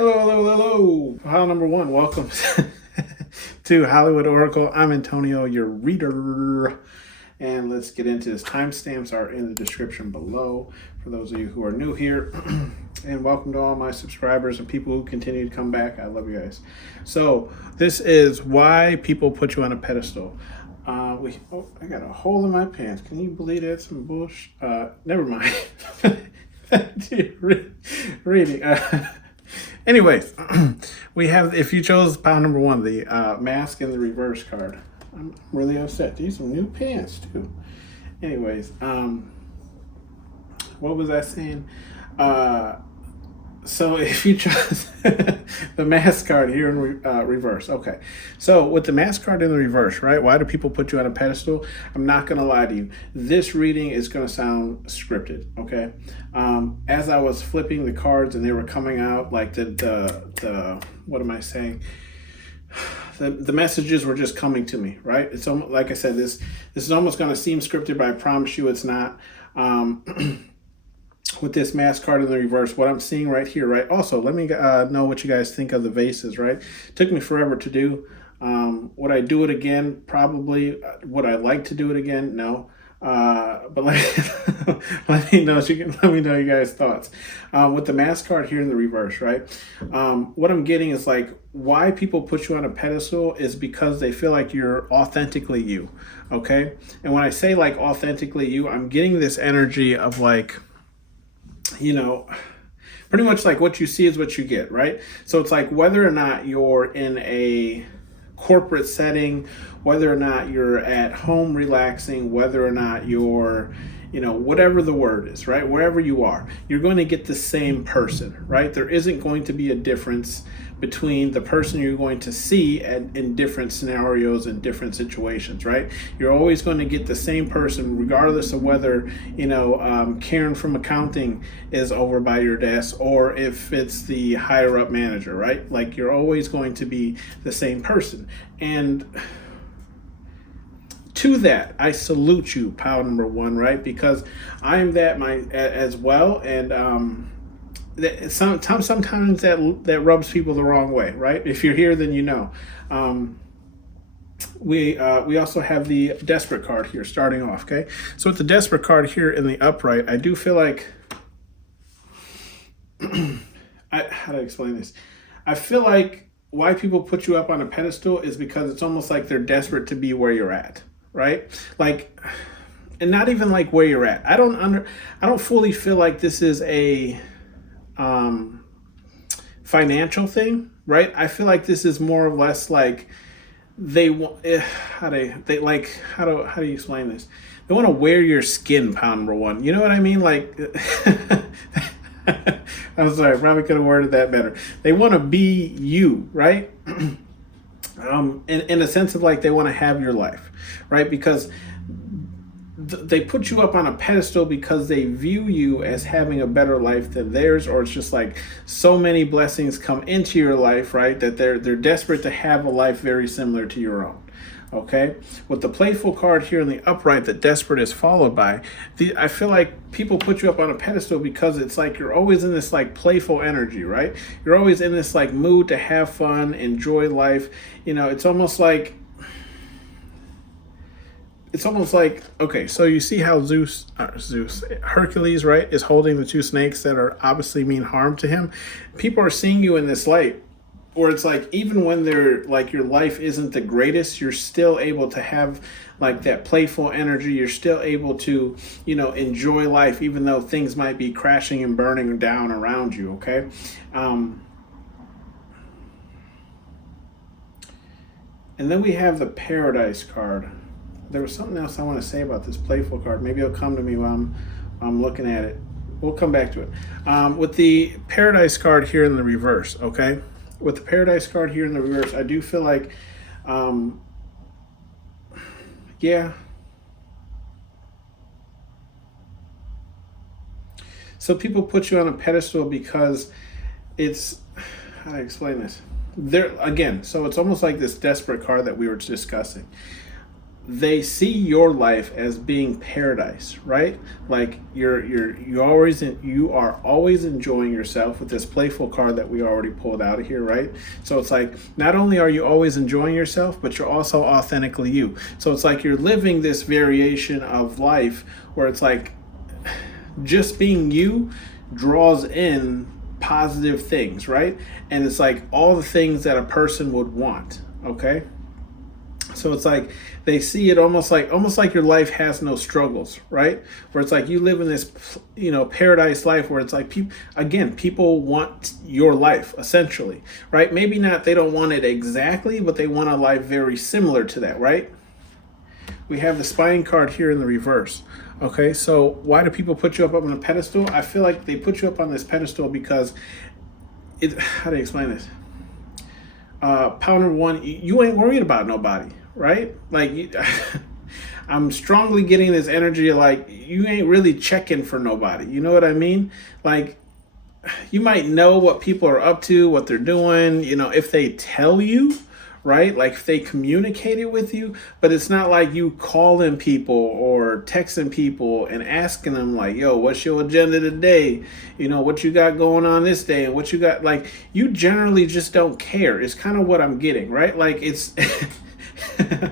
Hello. Pile number one. Welcome to Hollywood Oracle. I'm Antonio, your reader. And let's get into this. Timestamps are in the description below for those of you who are new here. And welcome to all my subscribers and people who continue to come back. I love you guys. So this is why people put you on a pedestal. I got a hole in my pants. Can you believe that? Some bullshit. Never mind. Reading. Anyways, we have, if you chose pile number one, the mask in the reverse card. I'm really upset. These are new pants too. Anyways, what was I saying? So if you chose the mask card here in reverse, okay. So with the mask card in the reverse, right? Why do people put you on a pedestal? I'm not gonna lie to you. This reading is gonna sound scripted, okay? As I was flipping the cards and they were coming out, like the what am I saying? The messages were just coming to me, right? It's almost, like I said, this is almost gonna seem scripted, but I promise you it's not. With this mask card in the reverse, what I'm seeing right here, right? Also, let me know what you guys think of the vases, right? Took me forever to do. Would I do it again? Probably. Would I like to do it again? No. But let me know. Let me know your guys' thoughts. With the mask card here in the reverse, right? What I'm getting is like why people put you on a pedestal is because they feel like you're authentically you, okay? And when I say like authentically you, I'm getting this energy of like, you know, pretty much like what you see is what you get, right? So it's like whether or not you're in a corporate setting, whether or not you're at home relaxing, whether or not you're, you know, whatever the word is, right? Wherever you are, you're going to get the same person, right? There isn't going to be a difference between the person you're going to see in different scenarios and different situations, right? You're always going to get the same person, regardless of whether, you know, Karen from accounting is over by your desk or if it's the higher up manager, right? Like you're always going to be the same person. And to that, I salute you, pile number one, right? Because I am that as well, and sometimes that rubs people the wrong way, right? If you're here, then you know. We also have the desperate card here starting off, okay? So with the desperate card here in the upright, I do feel like how to explain this? I feel like why people put you up on a pedestal is because it's almost like they're desperate to be where you're at, right? Like, and not even like where you're at. I don't fully feel like this is a financial thing, right? I feel like this is more or less like they want how do you explain this? They want to wear your skin, pile number one. You know what I mean? Like I'm sorry, probably could have worded that better. They want to be you, right? In a sense of like they want to have your life, right? Because they put you up on a pedestal because they view you as having a better life than theirs, or it's just like so many blessings come into your life, right? That they're desperate to have a life very similar to your own. Okay, with the playful card here in the upright that desperate is followed by, I feel like people put you up on a pedestal because it's like you're always in this like playful energy, right? You're always in this like mood to have fun, enjoy life. You know, it's almost like, okay, so you see how Hercules, right, is holding the two snakes that are obviously mean harm to him. People are seeing you in this light where it's like, even when they're like your life isn't the greatest, you're still able to have like that playful energy. You're still able to, you know, enjoy life, even though things might be crashing and burning down around you, okay? And then we have the Paradise card. There was something else I want to say about this playful card. Maybe it'll come to me while I'm looking at it. We'll come back to it. With the Paradise card here in the reverse, okay? With the Paradise card here in the reverse, I do feel like, yeah. So people put you on a pedestal because it's, how do I explain this? There again, so it's almost like this desperate card that we were discussing. they see your life as being paradise, right? Like you are always enjoying yourself with this playful card that we already pulled out of here, right? So it's like not only are you always enjoying yourself, but you're also authentically you. So it's like you're living this variation of life where it's like just being you draws in positive things, right? And it's like all the things that a person would want, okay? So it's like they see it almost like your life has no struggles, right? Where it's like you live in this, paradise life where it's like people want your life essentially, right? Maybe not, they don't want it exactly, but they want a life very similar to that, right? We have the spine card here in the reverse. Okay, so why do people put you up on a pedestal? I feel like they put you up on this pedestal because how do you explain this? Number one, you ain't worried about nobody, right? Like, I'm strongly getting this energy like you ain't really checking for nobody. You know what I mean? Like, you might know what people are up to, what they're doing, if they tell you, right? Like if they communicate it with you, but it's not like you calling people or texting people and asking them like, yo, what's your agenda today? What you got going on this day and what you got, like you generally just don't care. It's kind of what I'm getting, right? Like it's, and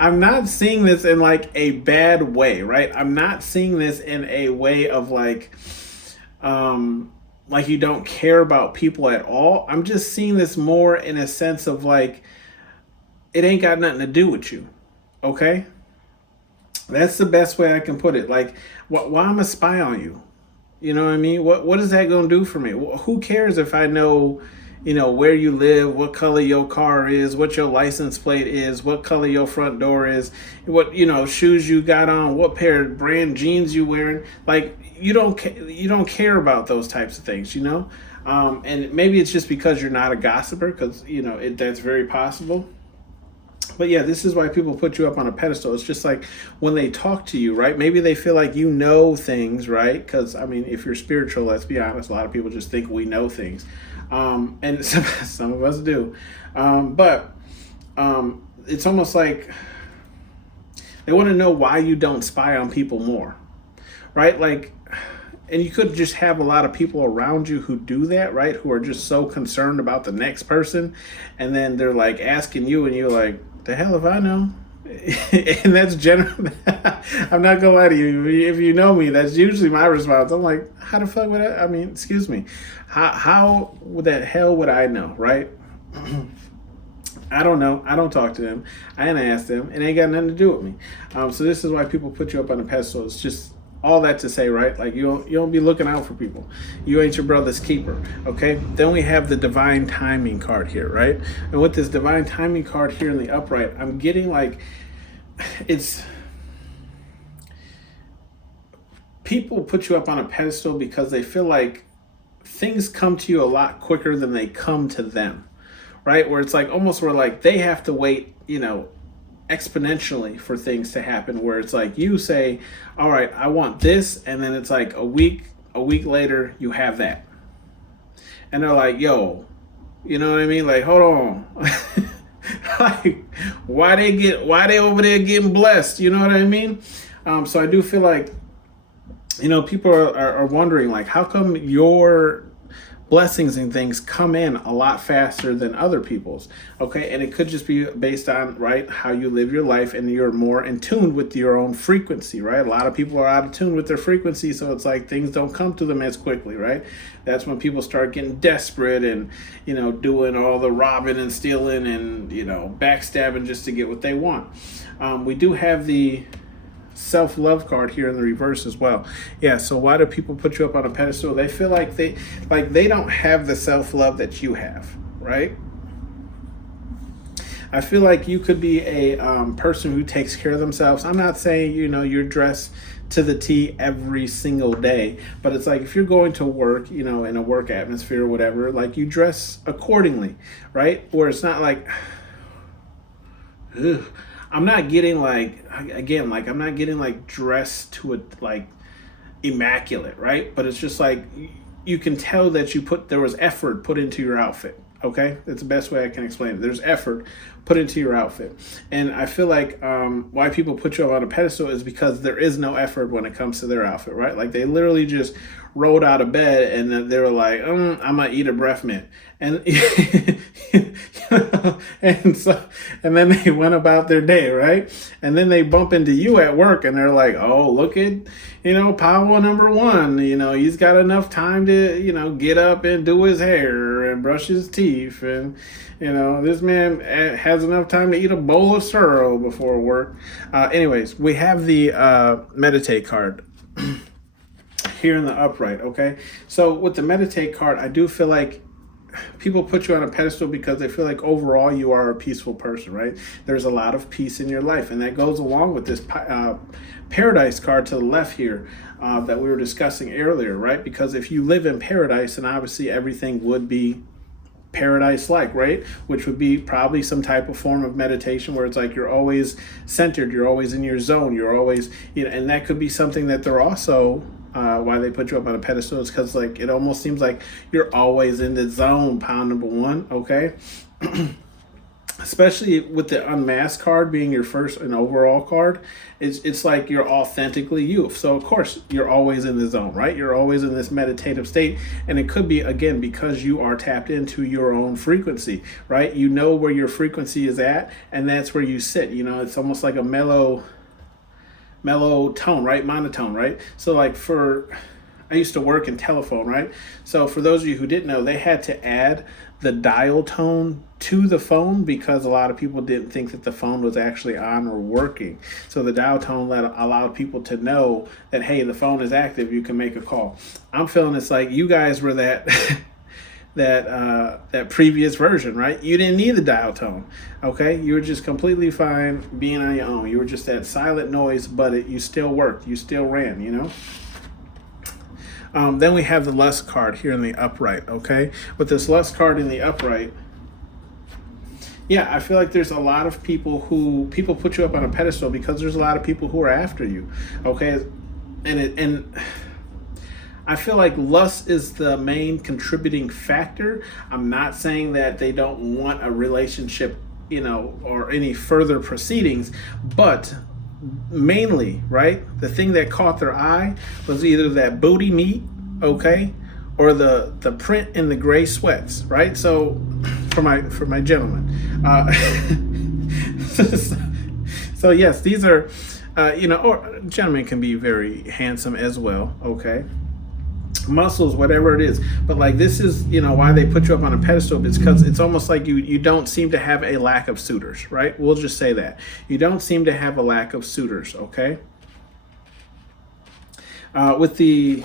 I'm not seeing this in like a bad way, right? I'm not seeing this in a way of like you don't care about people at all. I'm just seeing this more in a sense of like, it ain't got nothing to do with you. Okay? That's the best way I can put it. Like, why am I spy on you? You know what I mean? What is that going to do for me? Who cares if I know, where you live, what color your car is, what your license plate is, what color your front door is, what, shoes you got on, what pair of brand jeans you wearing. Like, you don't care about those types of things, and maybe it's just because you're not a gossiper, because that's very possible. But yeah, this is why people put you up on a pedestal. It's just like when they talk to you, right? Maybe they feel like you know things, right? Because if you're spiritual, let's be honest, a lot of people just think we know things, and some of us do, but it's almost like they want to know why you don't spy on people more, right? Like, and you could just have a lot of people around you who do that, right? Who are just so concerned about the next person. And then they're like asking you and you're like, the hell if I know? And that's generally, I'm not gonna lie to you. If you know me, that's usually my response. I'm like, how the fuck would excuse me. How the hell would I know, right? I don't know. I don't talk to them. I ain't asked them. It ain't got nothing to do with me. So this is why people put you up on a pedestal. It's just, all that to say, right? Like you don't be looking out for people. You ain't your brother's keeper, okay? Then we have the divine timing card here, right? And with this divine timing card here in the upright, I'm getting like, it's, people put you up on a pedestal because they feel like things come to you a lot quicker than they come to them, right? Where it's like almost where like they have to wait, exponentially for things to happen, where it's like you say, all right, I want this, and then it's like a week later you have that, and they're like, yo, you know what I mean? Like, hold on. Like, why they over there getting blessed? You know what I mean? So I do feel like, people are wondering like, how come your blessings and things come in a lot faster than other people's, okay? And it could just be based on, right, how you live your life, and you're more in tune with your own frequency, right? A lot of people are out of tune with their frequency, so it's like things don't come to them as quickly, right? That's when people start getting desperate and, doing all the robbing and stealing and, backstabbing just to get what they want. We do have the self-love card here in the reverse as well. Yeah, so why do people put you up on a pedestal? They feel like they don't have the self-love that you have, right? I feel like you could be a person who takes care of themselves. I'm not saying, you're dressed to the T every single day, but it's like if you're going to work, in a work atmosphere or whatever, like you dress accordingly, right? Where it's not like, ugh. I'm not getting like, again, like I'm not getting like dressed to it like immaculate, right? But it's just like you can tell that there was effort put into your outfit, Okay, that's the best way I can explain it. There's effort put into your outfit, and I feel like why people put you up on a pedestal is because there is no effort when it comes to their outfit, right? Like they literally just rolled out of bed and then they were like, I'm gonna eat a breath mint, and and so and then they went about their day, right? And then they bump into you at work and they're like, oh, look at Powell number one. He's got enough time to get up and do his hair and brush his teeth, and this man has enough time to eat a bowl of cereal before work. Anyways, we have the meditate card here in the upright. Okay, so with the meditate card, I do feel like people put you on a pedestal because they feel like overall you are a peaceful person, right? There's a lot of peace in your life, and that goes along with this paradise card to the left here that we were discussing earlier, right? Because if you live in paradise, then obviously everything would be paradise-like, right? Which would be probably some type of form of meditation where it's like you're always centered, you're always in your zone, you're always, and that could be something that they're also why they put you up on a pedestal is because like it almost seems like you're always in the zone, pound number one. Okay. Especially with the unmasked card being your first and overall card, it's like you're authentically you. So of course you're always in the zone, right? You're always in this meditative state, and it could be again because you are tapped into your own frequency, right? You know where your frequency is at, and that's where you sit. It's almost like a mellow tone, right? Monotone, right? So like I used to work in telephone, right? So for those of you who didn't know, they had to add the dial tone to the phone because a lot of people didn't think that the phone was actually on or working. So the dial tone allowed people to know that, hey, the phone is active, you can make a call. I'm feeling it's like you guys were that that previous version, right? You didn't need the dial tone, okay? You were just completely fine being on your own. You were just that silent noise, but you still worked. You still ran, Then we have the lust card here in the upright, okay? With this lust card in the upright, yeah, I feel like there's a lot of people put you up on a pedestal because there's a lot of people who are after you, okay? And I feel like lust is the main contributing factor. I'm not saying that they don't want a relationship, or any further proceedings, but mainly, right, the thing that caught their eye was either that booty meat, okay, or the print in the gray sweats, right? So for my gentlemen, so yes, these are or gentlemen can be very handsome as well, okay, muscles, whatever it is, but like this is why they put you up on a pedestal. It's because it's almost like you don't seem to have a lack of suitors, right? We'll just say that you don't seem to have a lack of suitors, okay? With the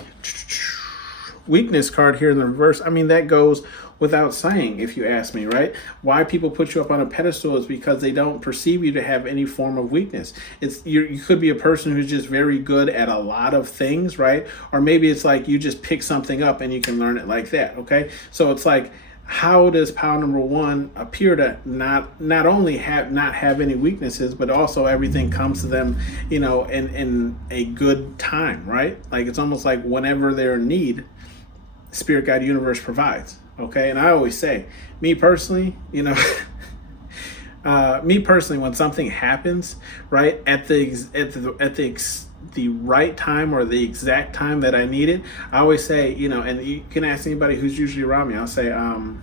weakness card here in the reverse, I mean, that goes without saying, if you ask me, right? Why people put you up on a pedestal is because they don't perceive you to have any form of weakness. You could be a person who's just very good at a lot of things, right? Or maybe it's like you just pick something up and you can learn it like that, okay? So it's like, how does pound number one appear to not only not have any weaknesses, but also everything comes to them, in a good time, right? Like it's almost like whenever they're in need, Spirit Guide Universe provides. Okay, and I always say, me personally, when something happens, right, at the right time or the exact time that I need it, I always say, and you can ask anybody who's usually around me, I'll say, ask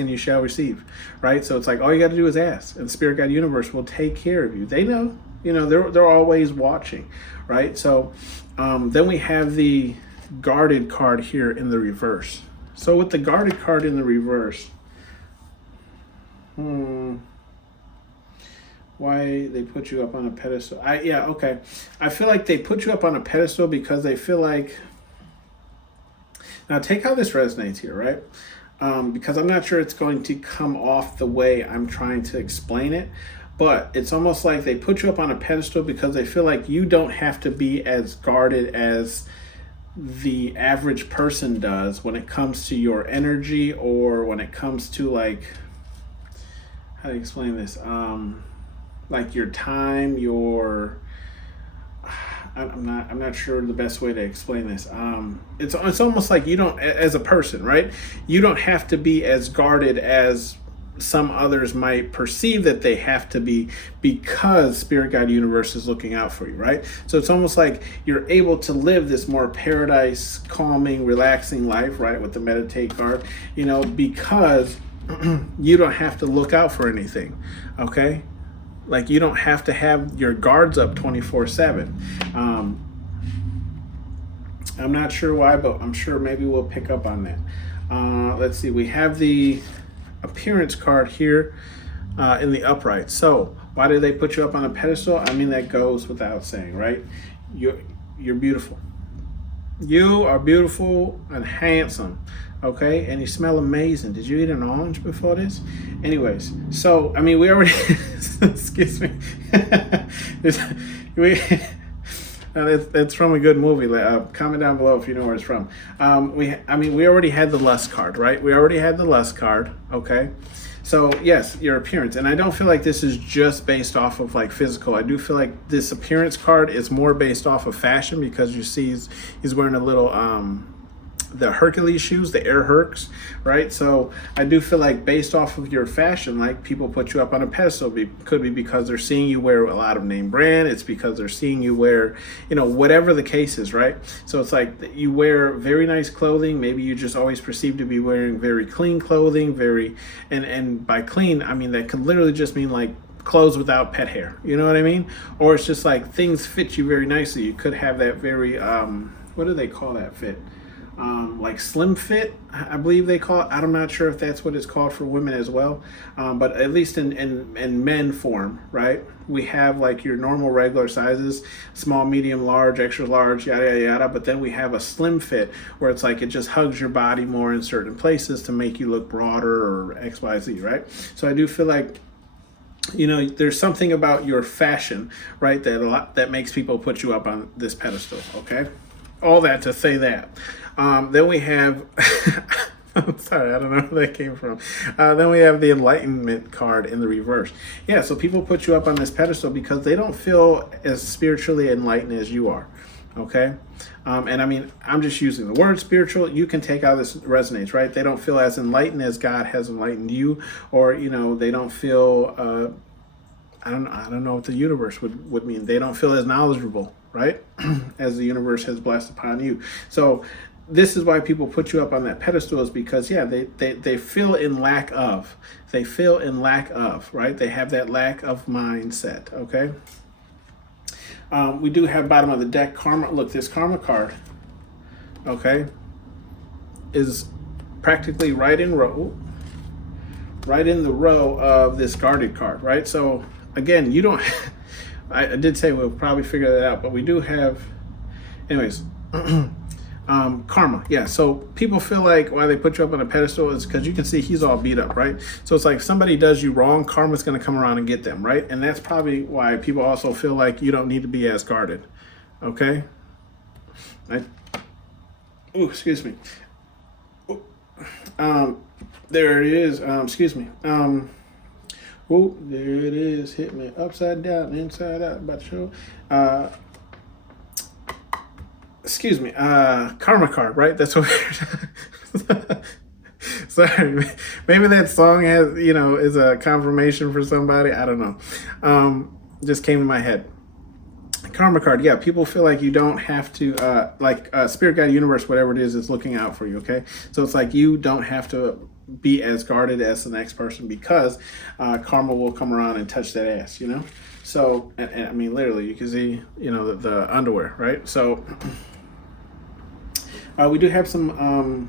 and you shall receive, right? So it's like all you got to do is ask, and Spirit Guide Universe will take care of you. They know, they're always watching, right? So then we have the guarded card here in the reverse. So with the guarded card in the reverse, why they put you up on a pedestal? Okay. I feel like they put you up on a pedestal because they feel like, now take how this resonates here, right? Because I'm not sure it's going to come off the way I'm trying to explain it, but it's almost like they put you up on a pedestal because they feel like you don't have to be as guarded as the average person does when it comes to your energy, or when it comes to like, how do you explain this? Like your time, I'm not sure the best way to explain this. It's almost like you don't, as a person, right? You don't have to be as guarded as some others might perceive that they have to be, because Spirit Guide Universe is looking out for you, right? So it's almost like you're able to live this more paradise, calming, relaxing life, right? With the meditate card, because you don't have to look out for anything, okay? Like, you don't have to have your guards up 24/7. I'm not sure why, but I'm sure maybe we'll pick up on that. Let's see. We have the appearance card here in the upright. So why do they put you up on a pedestal? I mean, that goes without saying, right? You're beautiful. You are beautiful and handsome. Okay, and you smell amazing. Did you eat an orange before this? Anyways, so I mean, we already excuse me. It's from a good movie. Comment down below if you know where it's from. We already had the lust card, right? We already had the lust card. Okay, so yes, your appearance, and I don't feel like this is just based off of like physical. I do feel like this appearance card is more based off of fashion, because you see he's wearing a little the Hercules shoes, the Air Hercs, right? So I do feel like based off of your fashion, like, people put you up on a pedestal. Could be because they're seeing you wear a lot of name brand. It's because they're seeing you wear, whatever the case is, right? So it's like you wear very nice clothing. Maybe you just always perceive to be wearing very clean clothing, and by clean, I mean, that could literally just mean like clothes without pet hair. You know what I mean? Or it's just like things fit you very nicely. You could have that very, what do they call that fit? Like slim fit, I believe they call it. I'm not sure if that's what it's called for women as well, but at least in men form, right? We have like your normal regular sizes: small, medium, large, extra large, yada yada yada. But then we have a slim fit, where it's like it just hugs your body more in certain places to make you look broader, or XYZ, right? So I do feel like, there's something about your fashion, right, that makes people put you up on this pedestal. Okay, all that to say that. Then we have, I'm sorry, I don't know where that came from. Then we have the Enlightenment card in the reverse. Yeah, so people put you up on this pedestal because they don't feel as spiritually enlightened as you are. Okay? And I mean, I'm just using the word spiritual. You can take how this resonates, right? They don't feel as enlightened as God has enlightened you, or, they don't feel, I don't know what the universe would mean. They don't feel as knowledgeable, right? As the universe has blessed upon you. So this is why people put you up on that pedestal, is because, yeah, they feel in lack of. They feel in lack of, right? They have that lack of mindset, okay? We do have bottom of the deck karma. Look, this karma card, okay, is practically right in the row of this guarded card, right? So again, you don't, I did say we'll probably figure that out, but we do have, anyways, karma. Yeah, so people feel like why they put you up on a pedestal is because you can see he's all beat up, right? So it's like if somebody does you wrong, karma's going to come around and get them, right? And that's probably why people also feel like you don't need to be as guarded, okay? Excuse me. There it is. Excuse me. There it is. Hit me upside down, inside out. About to show. Excuse me. Karma card, right? That's what we're sorry. Maybe that song has, is a confirmation for somebody. I don't know. Just came in my head. Karma card. Yeah, people feel like you don't have to, Spirit Guide Universe, whatever it is looking out for you, okay? So it's like you don't have to be as guarded as the next person, because karma will come around and touch that ass, So, and I mean, literally, you can see, the underwear, right? So we do have some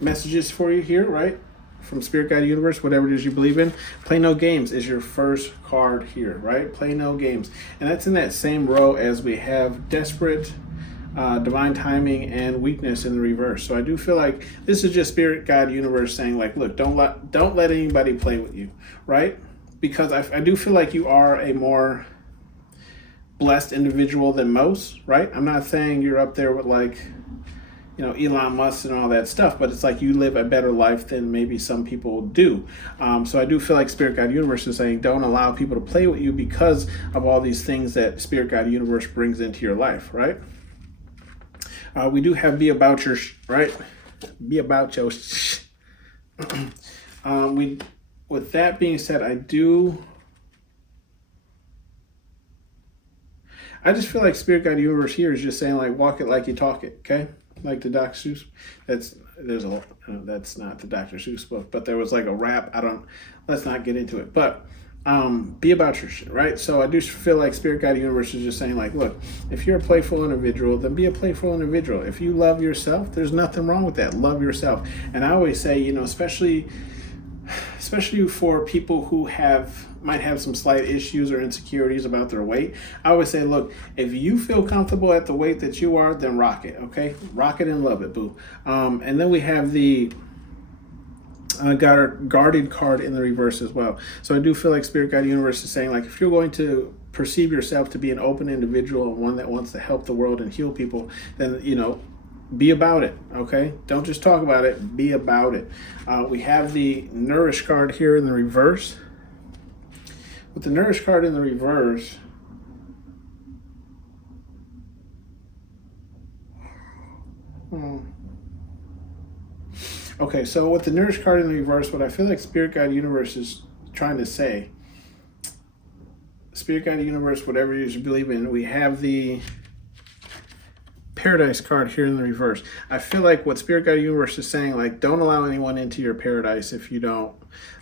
messages for you here, right? From Spirit Guide Universe, whatever it is you believe in. Play no games is your first card here, right? Play no games. And that's in that same row as we have desperate, divine timing, and weakness in the reverse. So I do feel like this is just Spirit Guide Universe saying, like, look, don't let anybody play with you, right? Because I do feel like you are a more blessed individual than most, right? I'm not saying you're up there with, like, Elon Musk and all that stuff, but it's like you live a better life than maybe some people do. So I do feel like Spirit Guide Universe is saying don't allow people to play with you because of all these things that Spirit Guide Universe brings into your life, right? We do have be about your, right? Be about your. With that being said, I just feel like Spirit Guide Universe here is just saying like walk it like you talk it, okay? Like the Dr. Seuss. That's not the Dr. Seuss book, but there was like a rap. Let's not get into it. But be about your shit, right? So I do feel like Spirit Guide Universe is just saying like, look, if you're a playful individual, then be a playful individual. If you love yourself, there's nothing wrong with that. Love yourself. And I always say, especially for people who might have some slight issues or insecurities about their weight, I always say, look, if you feel comfortable at the weight that you are, then rock it, okay? Rock it and love it, boo. And then we have the guarded card in the reverse as well. So I do feel like Spirit Guide Universe is saying, like, if you're going to perceive yourself to be an open individual and one that wants to help the world and heal people, then, be about it, okay? Don't just talk about it, be about it. We have the Nourish card here in the reverse. With the Nourish card in the reverse, okay, so with the Nourish card in the reverse, what I feel like Spirit Guide Universe is trying to say, Spirit Guide Universe, whatever you believe in, we have the Paradise card here in the reverse. I feel like what Spirit Guide Universe is saying, like, don't allow anyone into your paradise if you don't,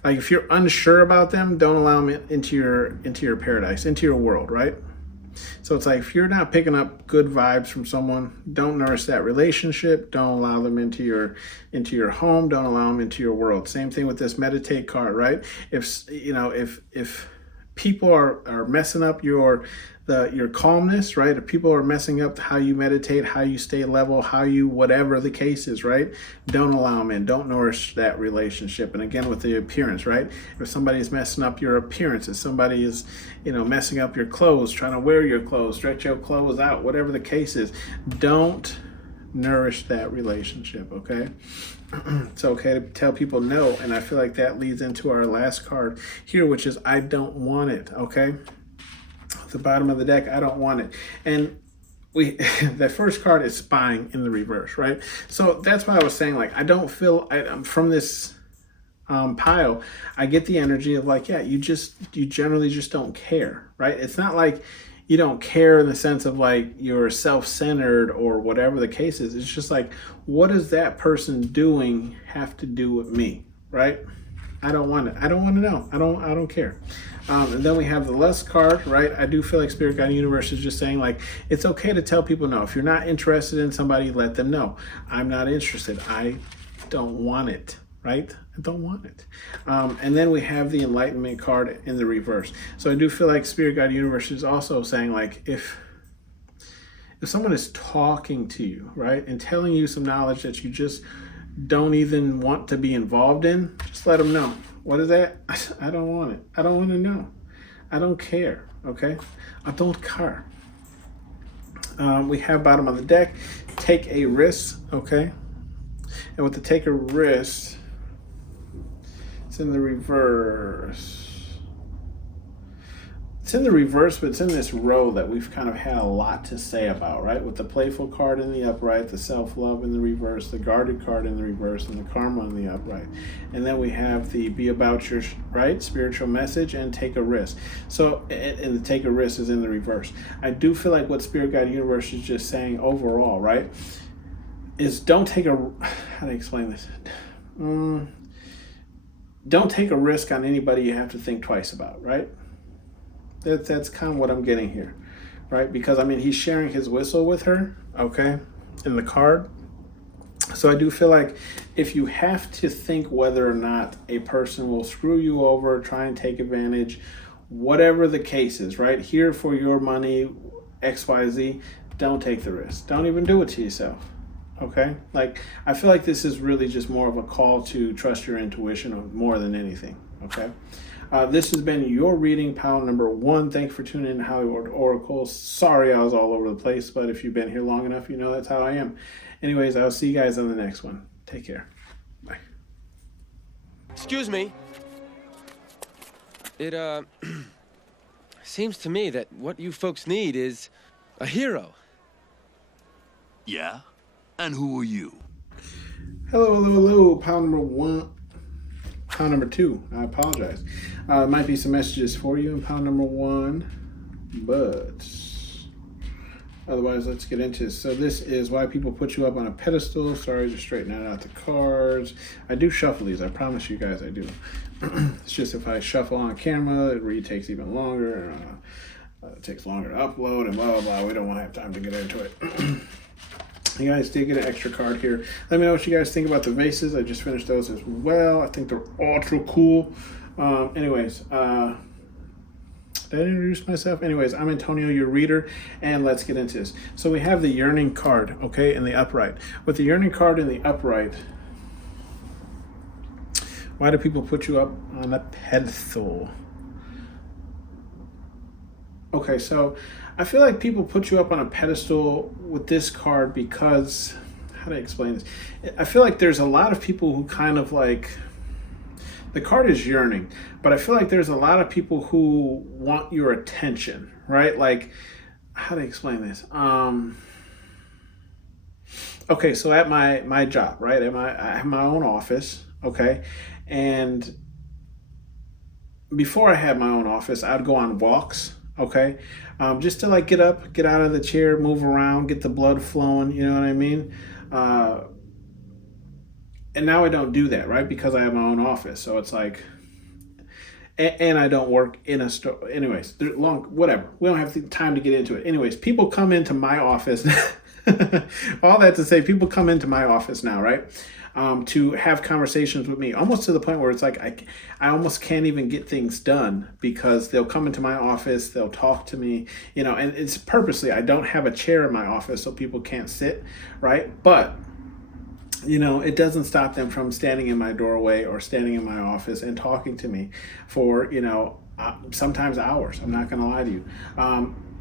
like, if you're unsure about them, don't allow them into your paradise, into your world, right? So it's like, if you're not picking up good vibes from someone, don't nourish that relationship. Don't allow them into your home. Don't allow them into your world. Same thing with this Meditate card, right? If people are messing up your calmness, right? If people are messing up how you meditate, how you stay level, whatever the case is, right? Don't allow them in. Don't nourish that relationship. And again, with the appearance, right? If somebody is messing up your appearance, if somebody is, messing up your clothes, trying to wear your clothes, stretch your clothes out, whatever the case is, don't nourish that relationship, okay? It's okay to tell people no, and I feel like that leads into our last card here, which is I don't want it, okay? At the bottom of the deck, I don't want it. And the first card is spying in the reverse, right? So that's why I was saying, like, I don't feel, from this pile, I get the energy of like, yeah, you generally just don't care, right? It's not like you don't care in the sense of like you're self-centered or whatever the case is. It's just like, what does that person doing have to do with me, right? I don't want it. I don't want to know. I don't care. And then we have the lust card, right? I do feel like Spirit Guide Universe is just saying, like, it's okay to tell people no. If you're not interested in somebody, let them know. I'm not interested. I don't want it, right? I don't want it. And then we have the Enlightenment card in the reverse. So I do feel like Spirit Guide Universe is also saying, like, if someone is talking to you, right, and telling you some knowledge that you just don't even want to be involved in, just let them know. What is that? I don't want it. I don't want to know. I don't care, okay? I don't care. We have bottom of the deck, take a risk, okay? And with the take a risk, it's in the reverse. It's in the reverse, but it's in this row that we've kind of had a lot to say about, right? With the playful card in the upright, the self-love in the reverse, the guarded card in the reverse, and the karma in the upright. And then we have the be about your, right, spiritual message and take a risk. So, and the take a risk is in the reverse. I do feel like what Spirit Guide Universe is just saying overall, right, is don't take a, how do I explain this? Don't take a risk on anybody you have to think twice about, right? That's kind of what I'm getting here, right? Because, I mean, he's sharing his whistle with her, okay, in the card. So I do feel like if you have to think whether or not a person will screw you over, try and take advantage, whatever the case is, right? Here for your money, XYZ, don't take the risk. Don't even do it to yourself, okay? Like, I feel like this is really just more of a call to trust your intuition more than anything, okay? This has been your reading pile number 1. Thanks for tuning in to Hollywood Oracle. Sorry I was all over the place, but if you've been here long enough, you know that's how I am. Anyways, I'll see you guys on the next one. Take care. Bye. Excuse me. It, seems to me that what you folks need is a hero. Yeah? And who are you? Hello. Pile number 1. Pile number 2. I apologize. Might be some messages for you in pile number 1, but otherwise, let's get into this. So this is why people put you up on a pedestal. Sorry, just straightening out the cards. I do shuffle these. I promise you guys I do. It's just if I shuffle on camera, it really takes even longer. It takes longer to upload and blah, blah, blah. We don't want to have time to get into it. You guys did get an extra card here. Let me know what you guys think about the vases. I just finished those as well. I think they're ultra cool. Anyways, did I introduce myself? Anyways, I'm Antonio, your reader, and let's get into this. So we have the yearning card, okay, in the upright. With the yearning card in the upright, why do people put you up on a pedestal? Okay, so I feel like people put you up on a pedestal with this card because, how do I explain this? I feel like there's a lot of people who kind of like, the card is yearning, but I feel like there's a lot of people who want your attention, right? Like, how do I explain this? Okay, so at my job, right? I have my own office, okay? And before I had my own office, I'd go on walks, okay? Just to like get up, get out of the chair, move around, get the blood flowing, you know what I mean? And now I don't do that, right? Because I have my own office. So it's like, and I don't work in a store. Anyways, whatever. We don't have the time to get into it. Anyways, people come into my office. All that to say, people come into my office now, right? To have conversations with me, almost to the point where it's like I almost can't even get things done because they'll come into my office, they'll talk to me, you know, and it's purposely, I don't have a chair in my office so people can't sit, right? But you know, it doesn't stop them from standing in my doorway or standing in my office and talking to me for, you know, sometimes hours. I'm not going to lie to you.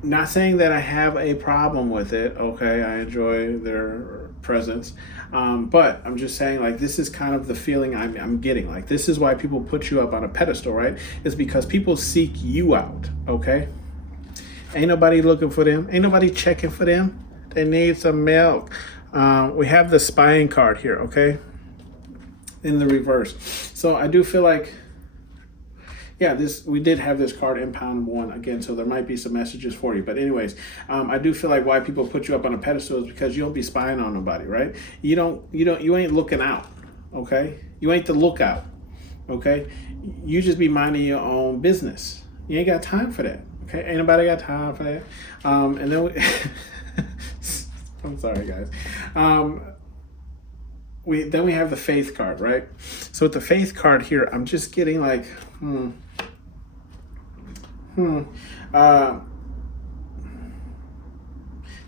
Not saying that I have a problem with it. Okay, I enjoy their presence. But I'm just saying, like, this is kind of the feeling I'm getting. Like, this is why people put you up on a pedestal, right? It's because people seek you out, okay? Ain't nobody looking for them. Ain't nobody checking for them. They need some milk. We have the spying card here, okay? In the reverse. So I do feel like, yeah, we did have this card in pound 1 again, so there might be some messages for you. But anyways, I do feel like why people put you up on a pedestal is because you don't be spying on nobody, right? You ain't looking out, okay? You ain't the lookout, okay? You just be minding your own business. You ain't got time for that, okay? Ain't nobody got time for that. And then I'm sorry, guys. We have the faith card, right? So with the faith card here, I'm just getting like,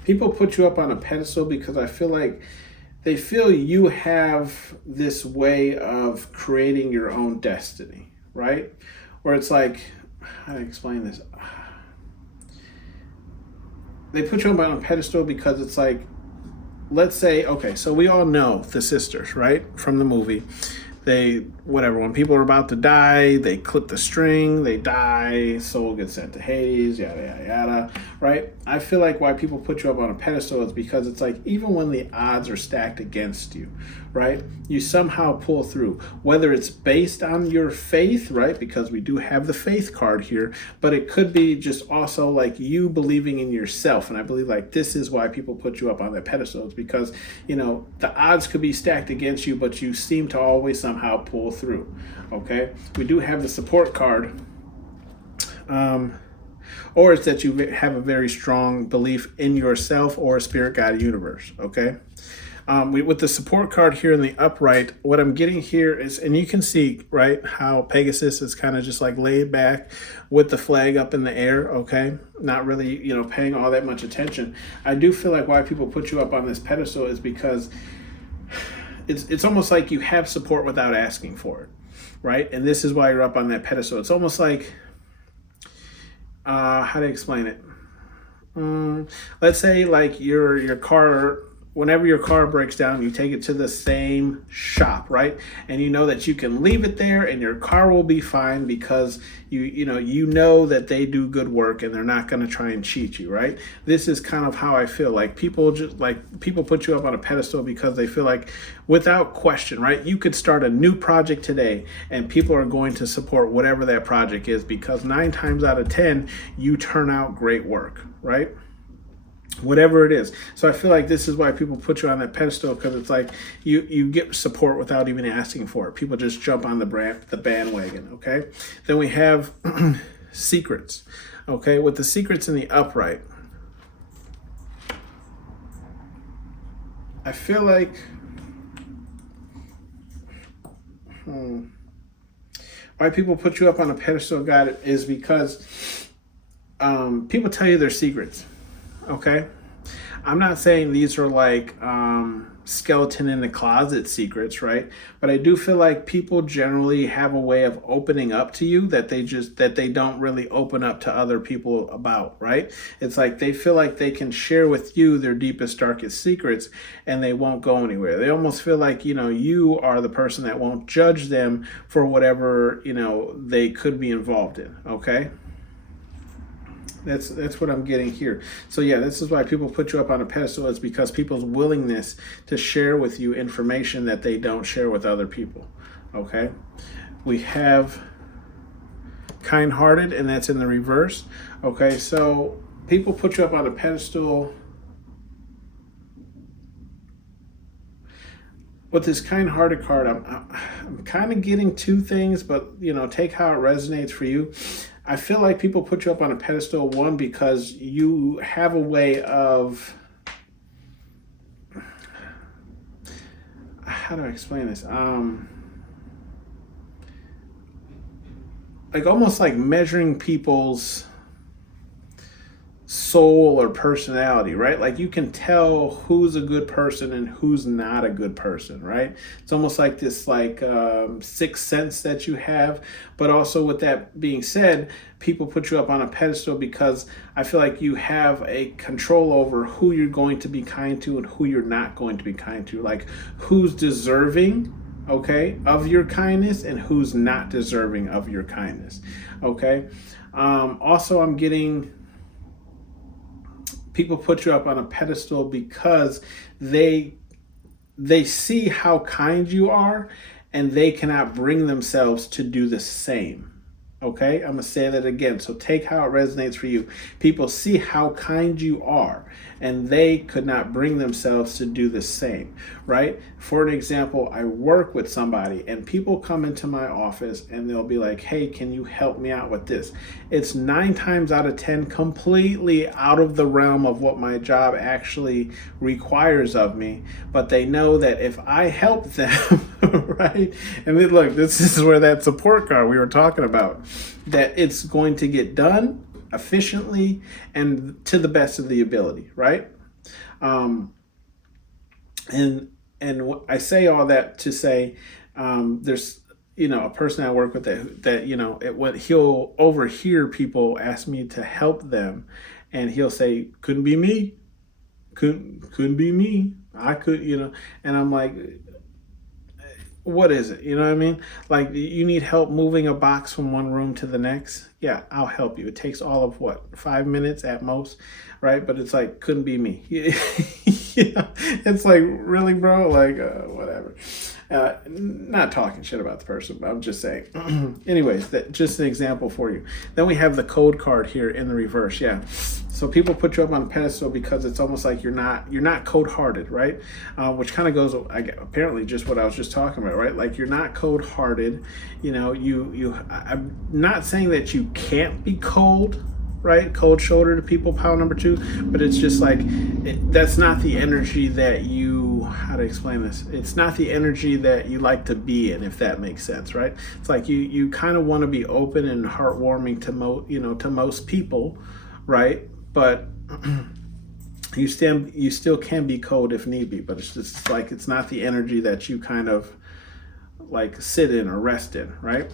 people put you up on a pedestal because I feel like they feel you have this way of creating your own destiny, right? Where it's like, how do I explain this? They put you up on a pedestal because it's like, let's say, okay, so we all know the sisters, right? From the movie. When people are about to die, they clip the string, they die, soul gets sent to Hades, yada, yada, yada, right? I feel like why people put you up on a pedestal is because it's like, even when the odds are stacked against you, right? You somehow pull through, whether it's based on your faith, right? Because we do have the faith card here, but it could be just also like you believing in yourself. And I believe like this is why people put you up on that pedestal. It's because, you know, the odds could be stacked against you, but you seem to always somehow pull through, okay? We do have the support card. Or it's that you have a very strong belief in yourself or a spirit guide universe, okay? With the support card here in the upright, what I'm getting here is, and you can see, right, how Pegasus is kind of just like laid back with the flag up in the air, okay? Not really, you know, paying all that much attention. I do feel like why people put you up on this pedestal is because it's almost like you have support without asking for it. right? And this is why you're up on that pedestal. It's almost like, how to explain it? Let's say like your car, whenever your car breaks down, you take it to the same shop, right? And you know that you can leave it there and your car will be fine because you know that they do good work and they're not going to try and cheat you, right? This is kind of how I feel. Like people put you up on a pedestal because they feel like, without question, right? You could start a new project today and people are going to support whatever that project is because 9 times out of 10 you turn out great work, right? Whatever it is. So I feel like this is why people put you on that pedestal, because it's like you get support without even asking for it. People just jump on the bandwagon, okay? Then we have secrets, okay? With the secrets in the upright, I feel like why people put you up on a pedestal, God, is because people tell you their secrets. Okay, I'm not saying these are like skeleton in the closet secrets, right? But I do feel like people generally have a way of opening up to you that they don't really open up to other people about, right? It's like they feel like they can share with you their deepest, darkest secrets and they won't go anywhere. They almost feel like, you are the person that won't judge them for whatever, they could be involved in, okay? That's what I'm getting here. So yeah, this is why people put you up on a pedestal, is because people's willingness to share with you information that they don't share with other people. Okay? We have kind-hearted, and that's in the reverse. Okay, so people put you up on a pedestal. With this kind-hearted card, I'm kind of getting two things, but take how it resonates for you. I feel like people put you up on a pedestal, one, because you have a way of, how do I explain this? Like almost like measuring people's soul or personality, right? Like you can tell who's a good person and who's not a good person, right? It's almost like this sixth sense that you have. But also, with that being said, people put you up on a pedestal because I feel like you have a control over who you're going to be kind to and who you're not going to be kind to, like who's deserving, okay, of your kindness and who's not deserving of your kindness, okay? Also, I'm getting people put you up on a pedestal because they see how kind you are and they cannot bring themselves to do the same. Okay, I'm gonna say that again. So take how it resonates for you. People see how kind you are and they could not bring themselves to do the same, right? For an example, I work with somebody and people come into my office and they'll be like, hey, can you help me out with this? It's 9 times out of 10 completely out of the realm of what my job actually requires of me. But they know that if I help them, right? And then, look, this is where that support card we were talking about, that it's going to get done efficiently and to the best of the ability, right? And I say all that to say, there's a person I work with that he'll overhear people ask me to help them, and he'll say, "Couldn't be me, couldn't be me. I could," and I'm like, what is it? You know what I mean? Like, you need help moving a box from one room to the next? Yeah, I'll help you. It takes all of 5 minutes at most, right? But it's like, couldn't be me. It's like, really, bro? Like, whatever. Not talking shit about the person, but I'm just saying. Anyways, that just an example for you. Then we have the code card here in the reverse. Yeah. So people put you up on a pedestal because it's almost like you're not cold-hearted, right? Which kind of goes apparently just what I was just talking about, right? Like, you're not cold-hearted. I'm not saying that you can't be cold, right? Cold shoulder to people, pile number 2, but it's just like that's not the energy that how to explain this? It's not the energy that you like to be in, if that makes sense, right? It's like you kind of want to be open and heartwarming to most people, right? But you still can be cold if need be, but it's just like it's not the energy that you kind of like sit in or rest in, right?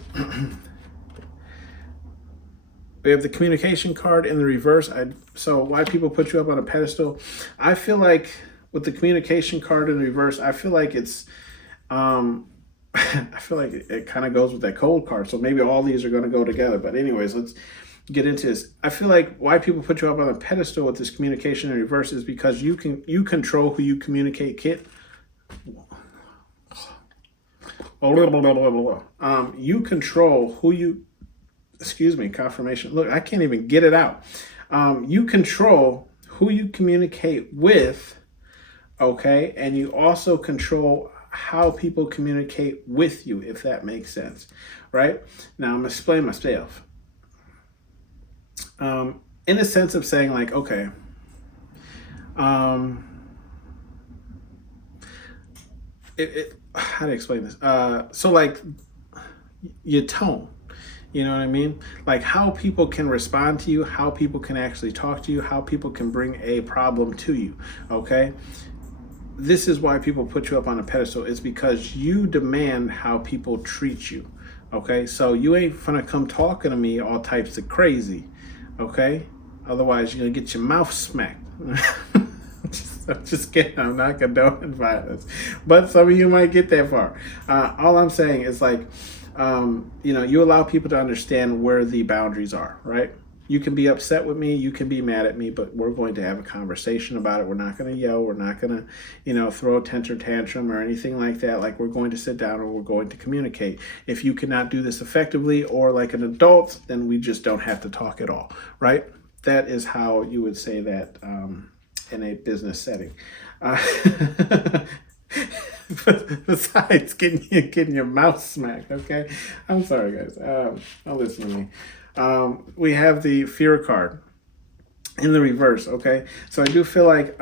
We have the communication card in the reverse. So why people put you up on a pedestal? I feel like with the communication card in the reverse, I feel like it's, I feel like it kind of goes with that cold card. So maybe all these are going to go together. But anyways, let's get into this. I feel like why people put you up on a pedestal with this communication in reverse is because you control who you communicate, kid. You control who you. Excuse me, confirmation. Look, I can't even get it out. You control who you communicate with, okay? And you also control how people communicate with you, if that makes sense, right? Now, I'm going to explain myself. In the sense of saying, like, okay, how to explain this? So, like, your tone. You know what I mean? Like how people can respond to you, how people can actually talk to you, how people can bring a problem to you, okay? This is why people put you up on a pedestal. It's because you demand how people treat you, okay? So you ain't gonna come talking to me all types of crazy, okay? Otherwise, you're gonna get your mouth smacked. I'm just kidding. I'm not condoning violence. But some of you might get that far. All I'm saying is like, you allow people to understand where the boundaries are, right? You can be upset with me, you can be mad at me, but we're going to have a conversation about it. We're not going to yell, we're not going to, throw a temper tantrum or anything like that. Like we're going to sit down and we're going to communicate. If you cannot do this effectively or like an adult, then we just don't have to talk at all, right? That is how you would say that in a business setting. Besides getting your mouth smacked, okay? I'm sorry, guys. Don't listen to me. We have the fear card in the reverse, okay? So I do feel like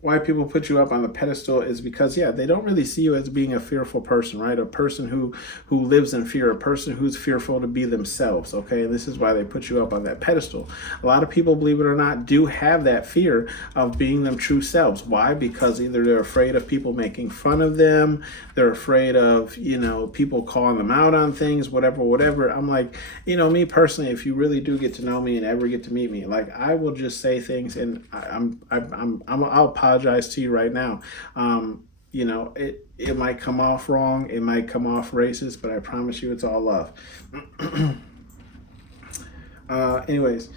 why people put you up on the pedestal is because, they don't really see you as being a fearful person, right? A person who lives in fear, a person who's fearful to be themselves, okay? And this is why they put you up on that pedestal. A lot of people, believe it or not, do have that fear of being them true selves. Why? Because either they're afraid of people making fun of them, they're afraid of, people calling them out on things, whatever. I'm like, me personally, if you really do get to know me and ever get to meet me, like I will just say things and I'll apologize to you right now. It might come off wrong, it might come off racist, but I promise you it's all love. Anyways,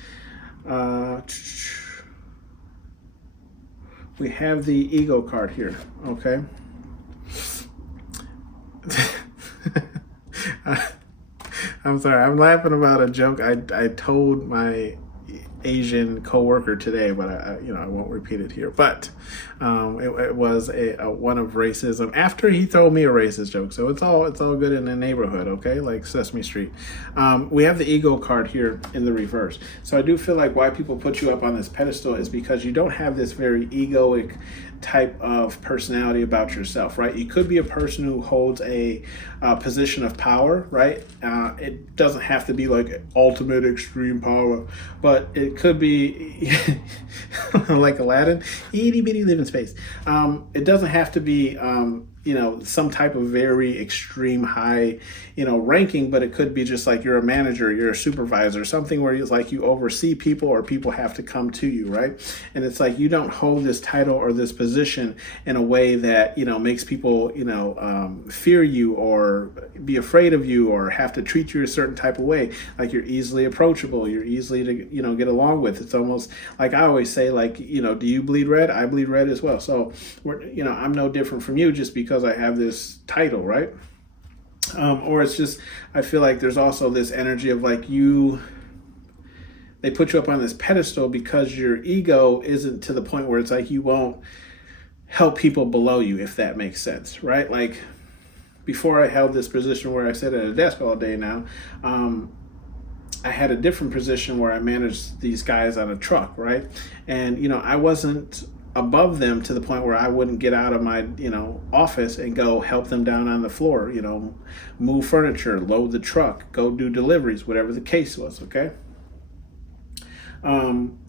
we have the ego card here, okay? I'm sorry, I'm laughing about a joke I told my Asian coworker today, but I won't repeat it here. But it was a one of racism after he told me a racist joke. So it's all good in the neighborhood, okay? Like Sesame Street. We have the ego card here in the reverse. So I do feel like why people put you up on this pedestal is because you don't have this very egoic type of personality about yourself, right? You could be a person who holds a position of power, right? It doesn't have to be like ultimate extreme power, but it could be like Aladdin, itty bitty live in space. It doesn't have to be some type of very extreme high, ranking, but it could be just like you're a manager, you're a supervisor, something where it's like you oversee people or people have to come to you, right? And it's like you don't hold this title or this position in a way that, makes people, fear you or be afraid of you or have to treat you a certain type of way. Like you're easily approachable, you're easily to, get along with. It's almost like I always say, like, do you bleed red? I bleed red as well. So I'm no different from you just because I have this title, right? Or it's just, I feel like there's also this energy of like they put you up on this pedestal because your ego isn't to the point where it's like you won't help people below you, if that makes sense, right? Like before I held this position where I sit at a desk all day now, I had a different position where I managed these guys on a truck, right? And, I wasn't above them to the point where I wouldn't get out of my, office and go help them down on the floor, move furniture, load the truck, go do deliveries, whatever the case was, okay?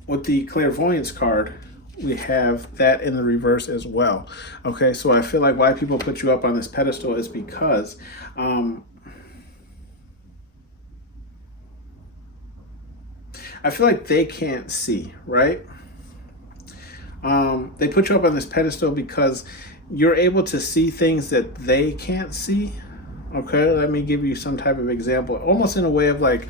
With the clairvoyance card, we have that in the reverse as well. Okay, so I feel like why people put you up on this pedestal is because I feel like they can't see, right? They put you up on this pedestal because you're able to see things that they can't see. Okay, let me give you some type of example, almost in a way of like,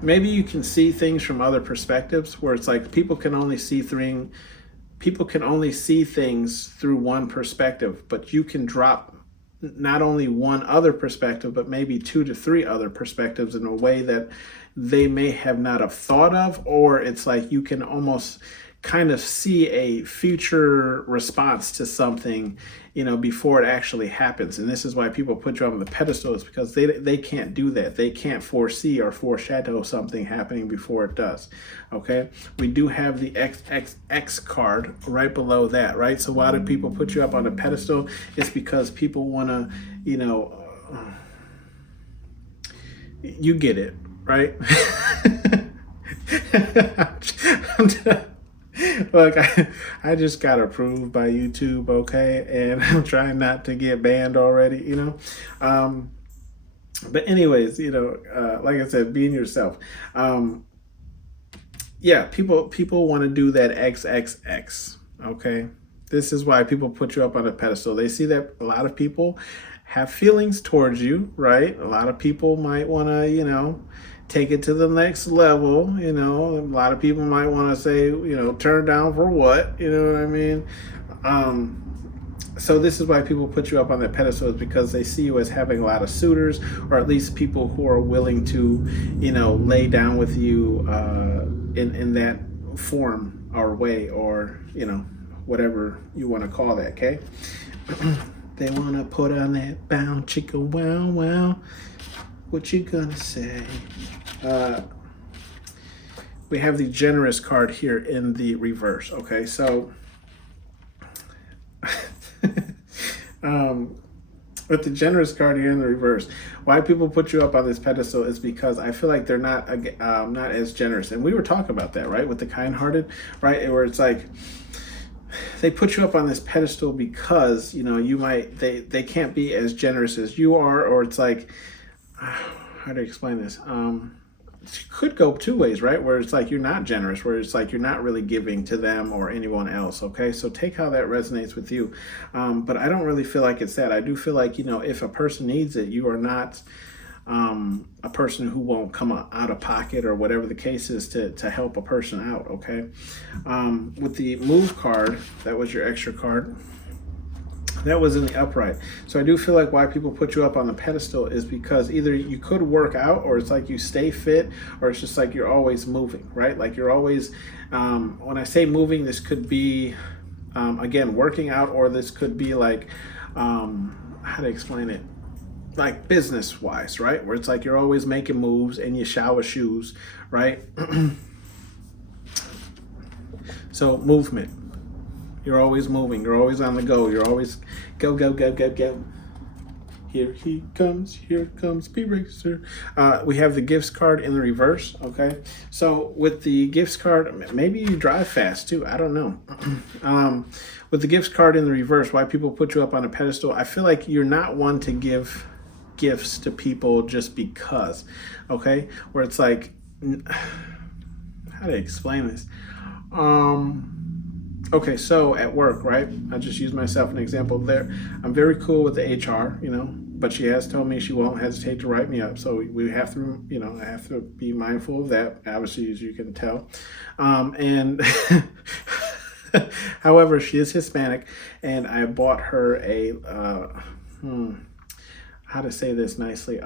maybe you can see things from other perspectives, where it's like people can only see things through one perspective, but you can drop not only one other perspective, but maybe 2 to 3 other perspectives in a way that they may have not have thought of, or it's like you can almost kind of see a future response to something, before it actually happens. And this is why people put you on the pedestal, is because they can't do that. They can't foresee or foreshadow something happening before it does. Okay, we do have the XXX card right below that, right? So why do people put you up on a pedestal? It's because people want to, you get it, right? Look, I just got approved by YouTube, okay, and I'm trying not to get banned already, But anyways, like I said, being yourself. Yeah, people want to do that XXX, okay? This is why people put you up on a pedestal. They see that a lot of people have feelings towards you, right? A lot of people might want to, take it to the next level. A lot of people might want to say, turn down for what, you know what I mean? So this is why people put you up on that pedestal, is because they see you as having a lot of suitors, or at least people who are willing to, lay down with you in that form or way, or, whatever you want to call that, okay? They want to put on that bound chicka wow wow. What you gonna say? We have the generous card here in the reverse. Okay, so with the generous card here in the reverse, why people put you up on this pedestal is because I feel like they're not as generous. And we were talking about that, right, with the kind-hearted, right, where it's like they put you up on this pedestal because they can't be as generous as you are, or it's like, how to explain this? It could go 2 ways, right? Where it's like you're not generous, where it's like you're not really giving to them or anyone else, okay? So take how that resonates with you. But I don't really feel like it's that. I do feel like, if a person needs it, you are not a person who won't come out of pocket or whatever the case is to help a person out, okay? With the move card, that was your extra card. That was in the upright. So I do feel like why people put you up on the pedestal is because either you could work out, or it's like you stay fit, or it's just like you're always moving, right? Like you're always, when I say moving, this could be, again, working out, or this could be like, how to explain it? Like business wise, right? Where it's like you're always making moves and you shower shoes, right? So movement. You're always moving. You're always on the go. You're always go, go, go, go, go. Here he comes. Here comes P-Racer. We have the gifts card in the reverse, okay? So with the gifts card, maybe you drive fast too. I don't know. With the gifts card in the reverse, why people put you up on a pedestal, I feel like you're not one to give gifts to people just because, okay? Where it's like, how to explain this? Okay, so at work, right? I just use myself an example there. I'm very cool with the HR, but she has told me she won't hesitate to write me up. So we have to, I have to be mindful of that, obviously, as you can tell. And however, she is Hispanic, and I bought her a, how to say this nicely?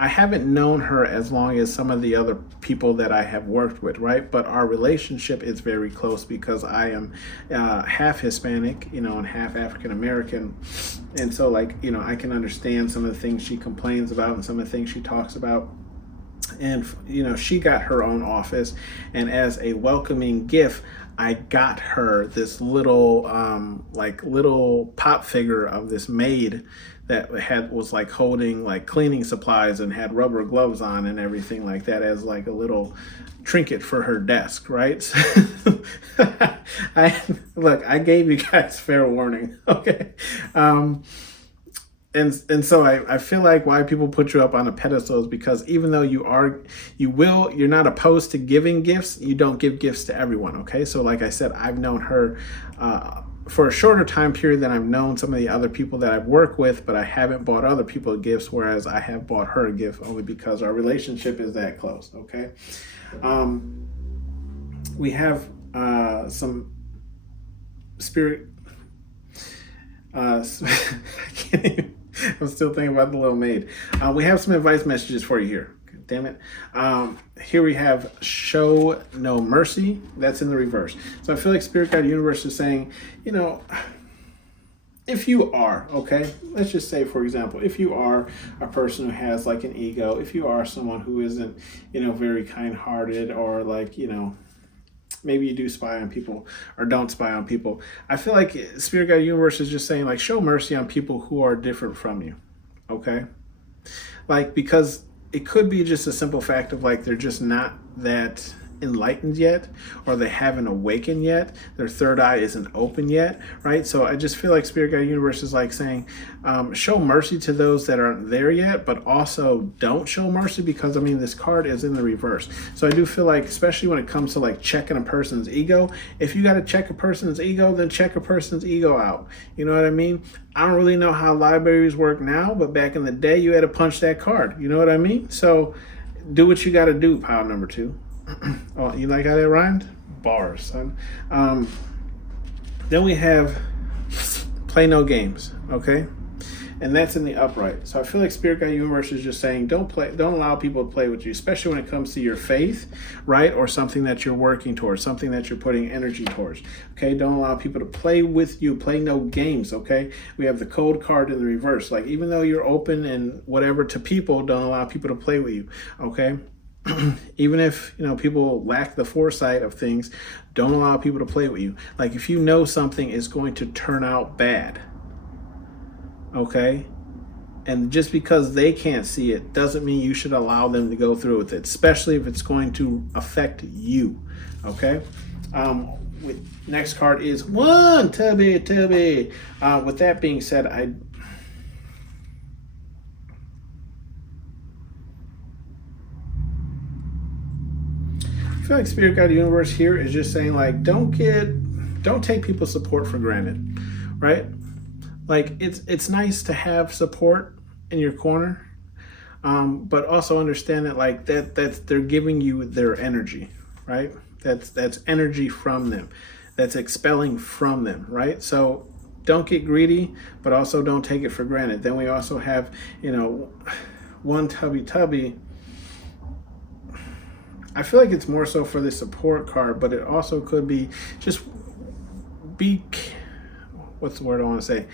I haven't known her as long as some of the other people that I have worked with, right? But our relationship is very close because I am half Hispanic, and half African American. And so, like, I can understand some of the things she complains about and some of the things she talks about. And, she got her own office. And as a welcoming gift, I got her this little, little pop figure of this maid that was like holding like cleaning supplies and had rubber gloves on and everything like that as like a little trinket for her desk, right? I gave you guys fair warning, okay? And so I feel like why people put you up on a pedestal is because even though you're not opposed to giving gifts, you don't give gifts to everyone, okay? So like I said, I've known her for a shorter time period than I've known some of the other people that I've worked with, but I haven't bought other people gifts, whereas I have bought her a gift only because our relationship is that close, okay? We have some spirit... I can't even... I'm still thinking about the little maid. We have some advice messages for you here. Damn it. Here we have show no mercy. That's in the reverse. So I feel like Spirit Guide Universe is saying, if you are, okay, let's just say, for example, if you are a person who has like an ego, if you are someone who isn't, very kind-hearted, or like, maybe you do spy on people or don't spy on people. I feel like Spirit Guide Universe is just saying, like, show mercy on people who are different from you, okay? Like, because it could be just a simple fact of, like, they're just not that enlightened yet, or they haven't awakened yet. Their third eye isn't open yet, right? So I just feel like Spirit Guide Universe is like saying, show mercy to those that aren't there yet, but also don't show mercy because, this card is in the reverse. So I do feel like, especially when it comes to like checking a person's ego, if you got to check a person's ego, then check a person's ego out. You know what I mean? I don't really know how libraries work now, but back in the day, you had to punch that card. You know what I mean? So do what you got to do, pile number 2. Oh, you like how that rhymed? Bars, son. Then we have play no games, okay? And that's in the upright. So I feel like Spirit Guide Universe is just saying, don't allow people to play with you, especially when it comes to your faith, right? Or something that you're working towards, something that you're putting energy towards, okay? Don't allow people to play with you. Play no games, okay? We have the code card in the reverse. Like, even though you're open and whatever to people, don't allow people to play with you, okay? Even if people lack the foresight of things, don't allow people to play with you. Like, if you know something is going to turn out bad, okay, and just because they can't see it doesn't mean you should allow them to go through with it, especially if it's going to affect you, okay? Next card is one Tubby. With that being said, I feel like Spirit Guide Universe here is just saying, like, don't take people's support for granted, right? Like, it's nice to have support in your corner, but also understand that, like, that's they're giving you their energy, right? That's energy from them, that's expelling from them, right? So don't get greedy, but also don't take it for granted. Then we also have, one Tubby. I feel like it's more so for the support card, but it also could be just what's the word I want to say?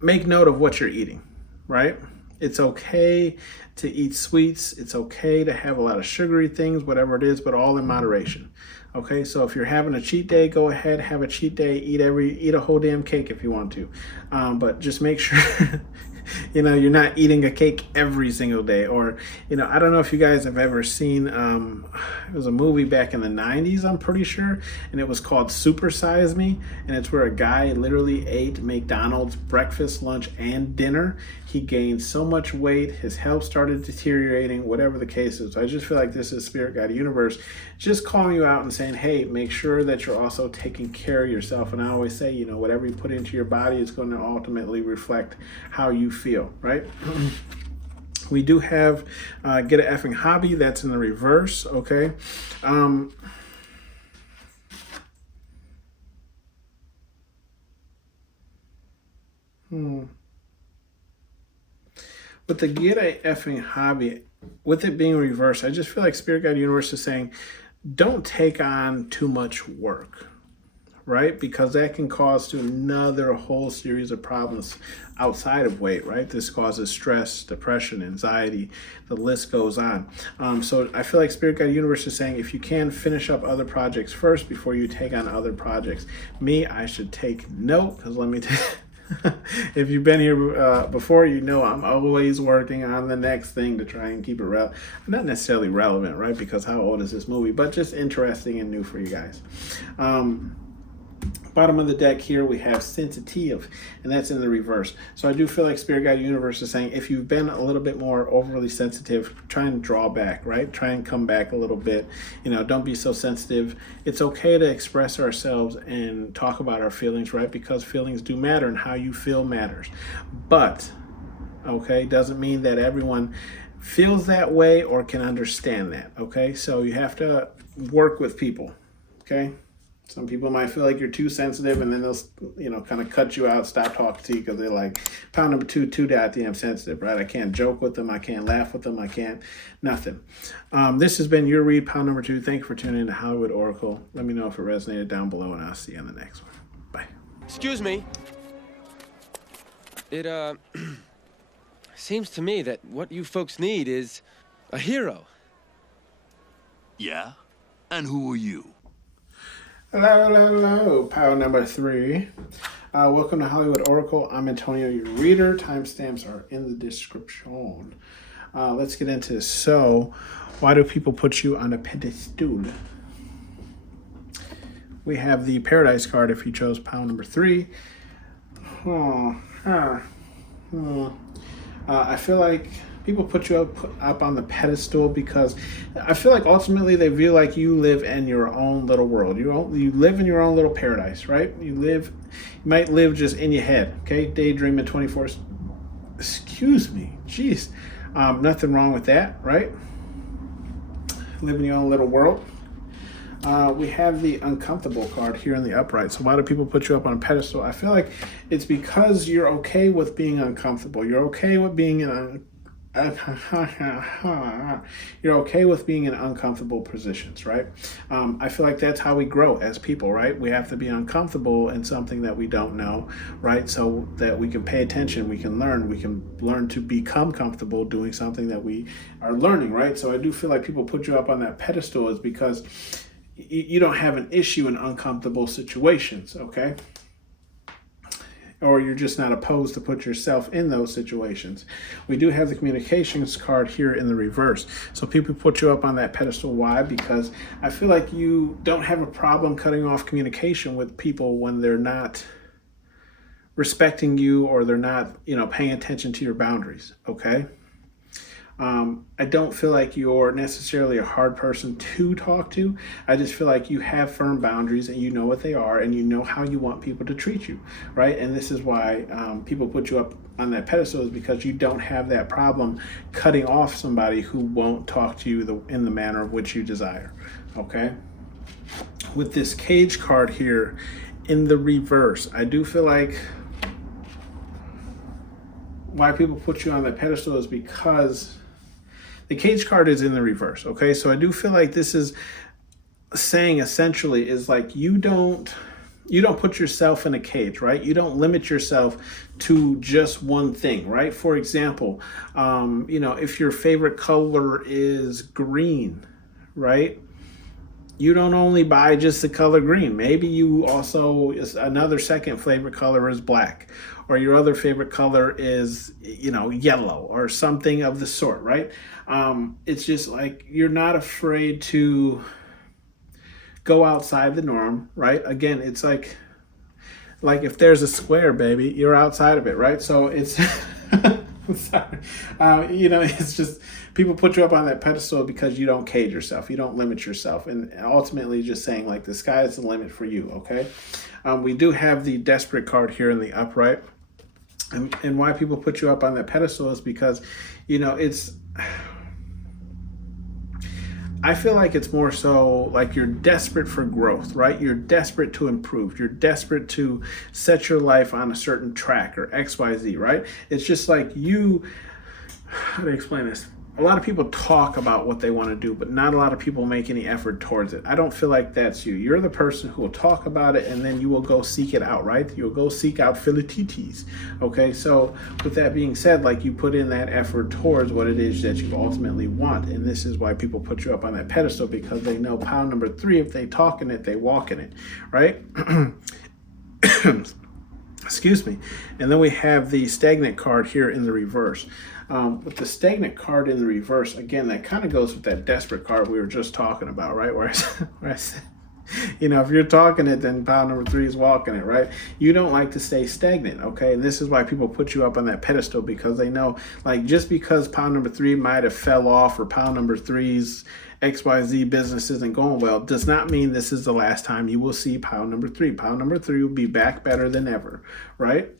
Make note of what you're eating, right? It's okay to eat sweets. It's okay to have a lot of sugary things, whatever it is, but all in moderation. Okay, so if you're having a cheat day, go ahead, have a cheat day, eat a whole damn cake if you want to. But just make sure you're not eating a cake every single day. Or, I don't know if you guys have ever seen, it was a movie back in the 90s, I'm pretty sure, and it was called Super Size Me, and it's where a guy literally ate McDonald's breakfast, lunch, and dinner. He gained so much weight, his health started deteriorating, whatever the case is. So I just feel like this is Spirit Guide Universe just calling you out and saying, hey, make sure that you're also taking care of yourself. And I always say, whatever you put into your body is going to ultimately reflect how you feel, right? We do have get an effing hobby. That's in the reverse, okay? With the get a effing hobby, with it being reversed, I just feel like Spirit Guide Universe is saying, don't take on too much work, right? Because that can cause to another whole series of problems outside of weight, right? This causes stress, depression, anxiety, the list goes on. So I feel like Spirit Guide Universe is saying, if you can, finish up other projects first before you take on other projects. Me, I should take note, because let me If you've been here before, you know I'm always working on the next thing to try and keep it not necessarily relevant, right? Because how old is this movie? But just interesting and new for you guys. Bottom of the deck here, we have sensitive, and that's in the reverse. So I do feel like Spirit Guide Universe is saying if you've been a little bit more overly sensitive, try and draw back, right? Try and come back a little bit. Don't be so sensitive. It's okay to express ourselves and talk about our feelings, right? Because feelings do matter and how you feel matters. But, okay, doesn't mean that everyone feels that way or can understand that, okay? So you have to work with people, okay? Some people might feel like you're too sensitive, and then they'll, kind of cut you out, stop talking to you because they're like, pound number two, too goddamn sensitive, right? I can't joke with them. I can't laugh with them. I can't, nothing. This has been your read, pound number 2. Thank you for tuning in to Hollywood Oracle. Let me know if it resonated down below, and I'll see you on the next one. Bye. Excuse me. It, seems to me that what you folks need is a hero. Yeah? And who are you? Hello, pound number 3. Welcome to Hollywood Oracle. I'm Antonio, your reader. Timestamps are in the description. Let's get into this. So, why do people put you on a pedestal? We have the Paradise card if you chose pound number 3. I feel like people put you up on the pedestal because I feel like ultimately they feel like you live in your own little world. You live in your own little paradise, right? You might live just in your head, okay? Daydreaming 24. Excuse me, jeez. Nothing wrong with that, right? Live in your own little world. We have the uncomfortable card here in the upright. So why do people put you up on a pedestal? I feel like it's because you're okay with being uncomfortable. You're okay with being you're okay with being in uncomfortable positions, right? I feel like that's how we grow as people, right? We have to be uncomfortable in something that we don't know, right? So that we can pay attention, we can learn to become comfortable doing something that we are learning, right? So I do feel like people put you up on that pedestal is because you don't have an issue in uncomfortable situations, okay? Or you're just not opposed to put yourself in those situations. We do have the communications card here in the reverse. So people put you up on that pedestal. Why? Because I feel like you don't have a problem cutting off communication with people when they're not respecting you or they're not, paying attention to your boundaries, okay? I don't feel like you're necessarily a hard person to talk to. I just feel like you have firm boundaries and you know what they are and you know how you want people to treat you, right? And this is why people put you up on that pedestal is because you don't have that problem cutting off somebody who won't talk to you in the manner of which you desire, okay? With this cage card here in the reverse, I do feel like why people put you on that pedestal is because the cage card is in the reverse, okay? So I do feel like this is saying essentially is like you don't put yourself in a cage, right? You don't limit yourself to just one thing, right? For example, if your favorite color is green, right? You don't only buy just the color green. Maybe you also, another second favorite color is black, or your other favorite color is, yellow or something of the sort, right? It's just like you're not afraid to go outside the norm, right? Again, it's like if there's a square, baby, you're outside of it, right? So it's, sorry, it's just people put you up on that pedestal because you don't cage yourself, you don't limit yourself, and ultimately just saying like the sky is the limit for you, okay? We do have the desperate card here in the upright, and why people put you up on that pedestal is because, I feel like it's more so like you're desperate for growth, right? You're desperate to improve. You're desperate to set your life on a certain track or XYZ, right? It's just like how do I explain this? A lot of people talk about what they want to do, but not a lot of people make any effort towards it. I don't feel like that's you. You're the person who will talk about it and then you will go seek it out, right? You'll go seek out filetitis, okay? So with that being said, like you put in that effort towards what it is that you ultimately want. And this is why people put you up on that pedestal, because they know pound number 3, if they talk in it, they walk in it, right? Excuse me. And then we have the stagnant card here in the reverse. With the stagnant card in the reverse, again, that kind of goes with that desperate card we were just talking about, right? Where I said, if you're talking it, then pile number 3 is walking it, right? You don't like to stay stagnant, okay? And this is why people put you up on that pedestal, because they know, like, just because pile number 3 might have fell off, or pile number 3's XYZ business isn't going well, does not mean this is the last time you will see pile number 3. Pile number 3 will be back better than ever, right?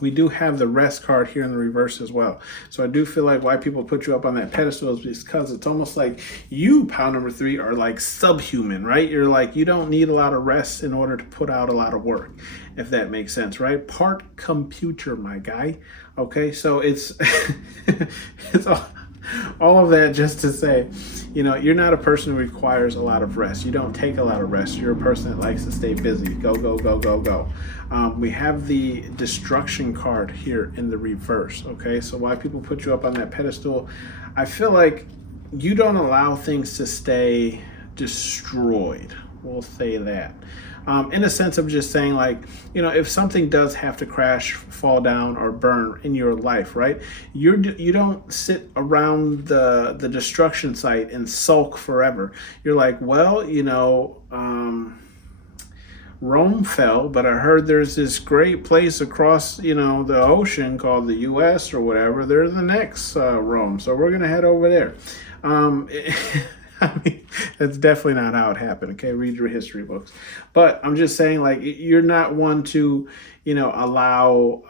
We do have the rest card here in the reverse as well. So I do feel like why people put you up on that pedestal is because it's almost like you, pile number 3, are like subhuman, right? You're like, you don't need a lot of rest in order to put out a lot of work, if that makes sense, right? Part computer, my guy. Okay, so it's it's all of that just to say, you're not a person who requires a lot of rest. You don't take a lot of rest. You're a person that likes to stay busy. Go, go, go, go, go. We have the destruction card here in the reverse. Okay, so why people put you up on that pedestal, I feel like you don't allow things to stay destroyed. We'll say that. In a sense of just saying, like, if something does have to crash, fall down, or burn in your life, right? You don't sit around the destruction site and sulk forever. You're like, well, Rome fell, but I heard there's this great place across, the ocean called the U.S. or whatever. They're the next Rome, so we're gonna head over there. I mean, that's definitely not how it happened. Okay, read your history books. But I'm just saying, like, you're not one to, allow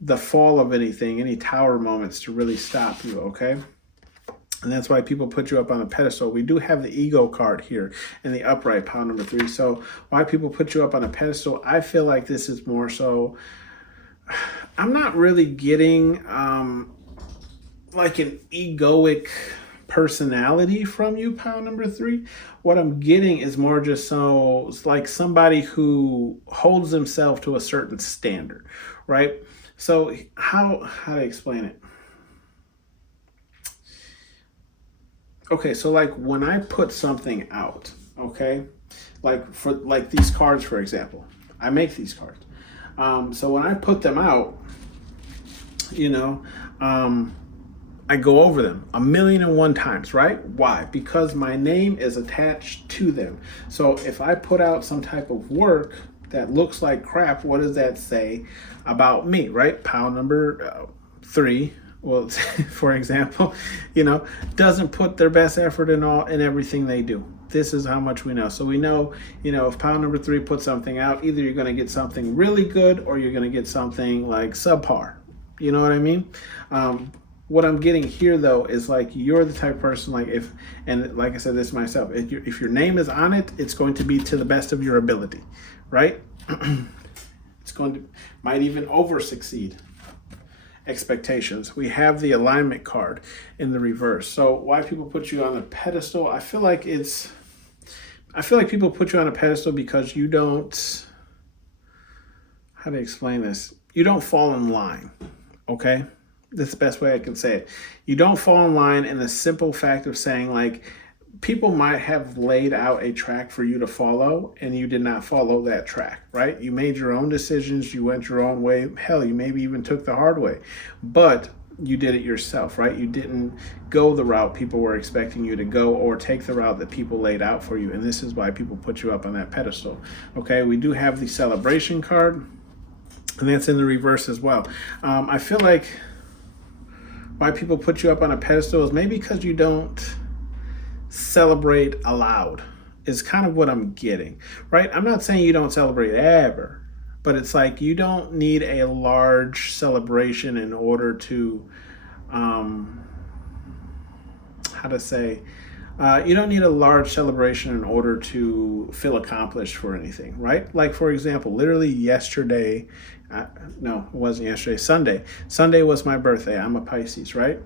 the fall of anything, any tower moments, to really stop you. Okay. And that's why people put you up on a pedestal. We do have the ego card here in the upright, pile number 3. So why people put you up on a pedestal, I feel like this is more so, I'm not really getting like an egoic personality from you, pile number 3. What I'm getting is more just so, it's like somebody who holds themselves to a certain standard, right? So how to explain it? Okay, so like when I put something out, okay, like for like these cards, for example, I make these cards. So when I put them out, I go over them 1,000,001 times, right? Why? Because my name is attached to them. So if I put out some type of work that looks like crap, what does that say about me, right? Pile number 3. Well, for example, doesn't put their best effort in everything they do. This is how much we know. So we know, if pile number 3 puts something out, either you're going to get something really good or you're going to get something like subpar. You know what I mean? What I'm getting here, though, is like you're the type of person, like and like I said this myself, if your name is on it, it's going to be to the best of your ability, right? It's going to, might even over succeed expectations. We have the alignment card in the reverse. So why people put you on a pedestal, I feel like people put you on a pedestal because you don't, how to explain this? You don't fall in line, okay? That's the best way I can say it. You don't fall in line in the simple fact of saying, like, people might have laid out a track for you to follow and you did not follow that track, right? You made your own decisions. You went your own way. Hell, you maybe even took the hard way, but you did it yourself, right? You didn't go the route people were expecting you to go or take the route that people laid out for you. And this is why people put you up on that pedestal. Okay, we do have the celebration card, and that's in the reverse as well. I feel like why people put you up on a pedestal is maybe because you don't celebrate aloud, is kind of what I'm getting, right? I'm not saying you don't celebrate ever, but it's like you don't need a large celebration in order to, you don't need a large celebration in order to feel accomplished for anything, right? Like, for example, literally yesterday, no, it wasn't yesterday, Sunday was my birthday. I'm a Pisces, right?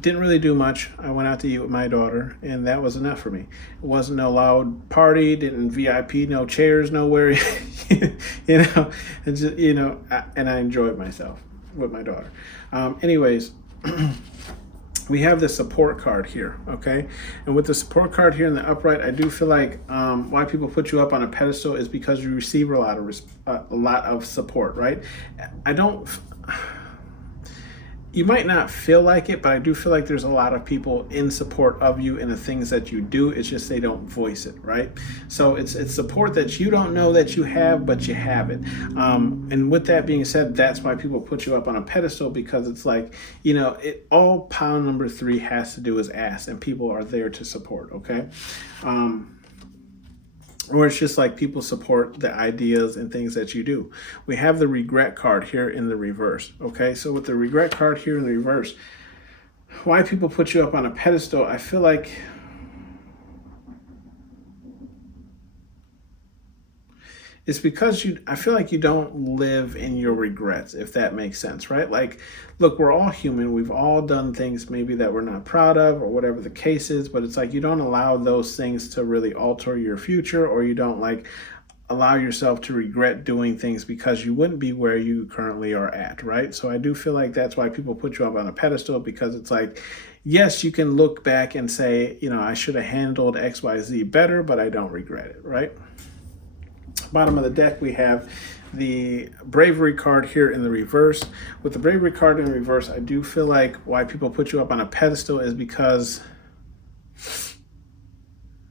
Didn't really do much. I went out to eat with my daughter, and that was enough for me. It wasn't no loud party, didn't VIP, no chairs nowhere, and just, and I enjoyed myself with my daughter. Anyways, we have the support card here, okay? And with the support card here in the upright, I do feel like why people put you up on a pedestal is because you receive a lot of support, right? I don't. You might not feel like it, but I do feel like there's a lot of people in support of you and the things that you do. It's just they don't voice it, right? So it's support that you don't know that you have, but you have it. And with that being said, that's why people put you up on a pedestal, because it's like, all pound number 3 has to do is ask, and people are there to support, okay? Or it's just like people support the ideas and things that you do. We have the regret card here in the reverse. Okay, so with the regret card here in the reverse, why people put you up on a pedestal, I feel like it's because I feel like you don't live in your regrets, if that makes sense, right? Like, look, we're all human. We've all done things maybe that we're not proud of or whatever the case is, but it's like you don't allow those things to really alter your future, or you don't like allow yourself to regret doing things because you wouldn't be where you currently are at, right? So I do feel like that's why people put you up on a pedestal, because it's like, yes, you can look back and say, I should have handled XYZ better, but I don't regret it, right? Bottom of the deck, we have the bravery card here in the reverse. With the bravery card in the reverse, I do feel like why people put you up on a pedestal is because,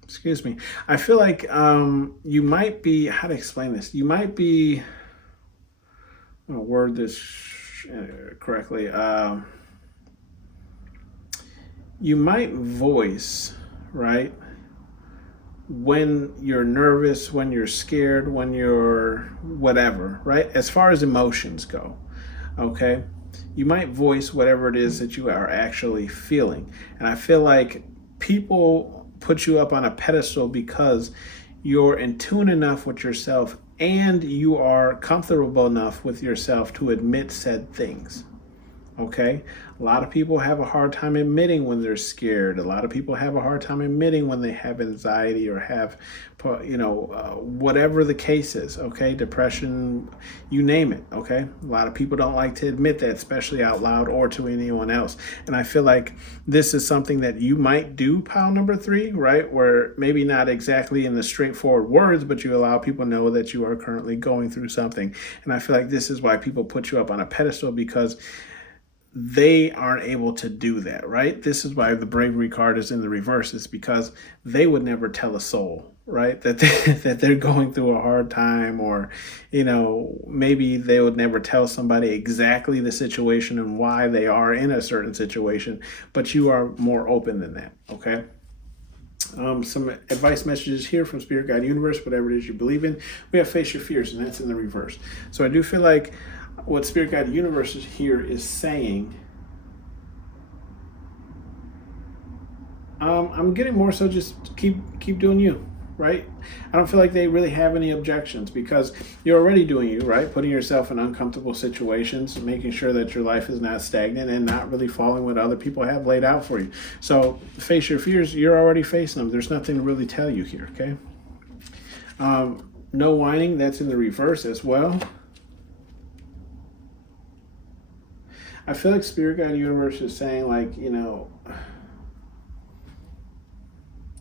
excuse me, I feel like you might be, how to explain this? You might be, I'm going to word this correctly. You might voice, right, when you're nervous, when you're scared, when you're whatever, right? As far as emotions go, okay? You might voice whatever it is that you are actually feeling. And I feel like people put you up on a pedestal because you're in tune enough with yourself and you are comfortable enough with yourself to admit said things. Okay, a lot of people have a hard time admitting when they're scared. A lot of people have a hard time admitting when they have anxiety or have, whatever the case is. Okay, depression, you name it. Okay, a lot of people don't like to admit that, especially out loud or to anyone else. And I feel like this is something that you might do, pile number 3, right? Where maybe not exactly in the straightforward words, but you allow people to know that you are currently going through something. And I feel like this is why people put you up on a pedestal, because they aren't able to do that, right? This is why the bravery card is in the reverse. It's because they would never tell a soul, right, that that they're going through a hard time, or maybe they would never tell somebody exactly the situation and why they are in a certain situation, but you are more open than that. Okay, some advice messages here from Spirit Guide Universe, whatever it is you believe in. We have face your fears, and that's in the reverse. So I do feel like what Spirit Guide Universe here is saying, I'm getting more so just keep doing you, right? I don't feel like they really have any objections, because you're already doing you, right? Putting yourself in uncomfortable situations, making sure that your life is not stagnant and not really following what other people have laid out for you. So face your fears, you're already facing them. There's nothing to really tell you here, okay? No whining, that's in the reverse as well. I feel like Spirit Guide Universe is saying, like,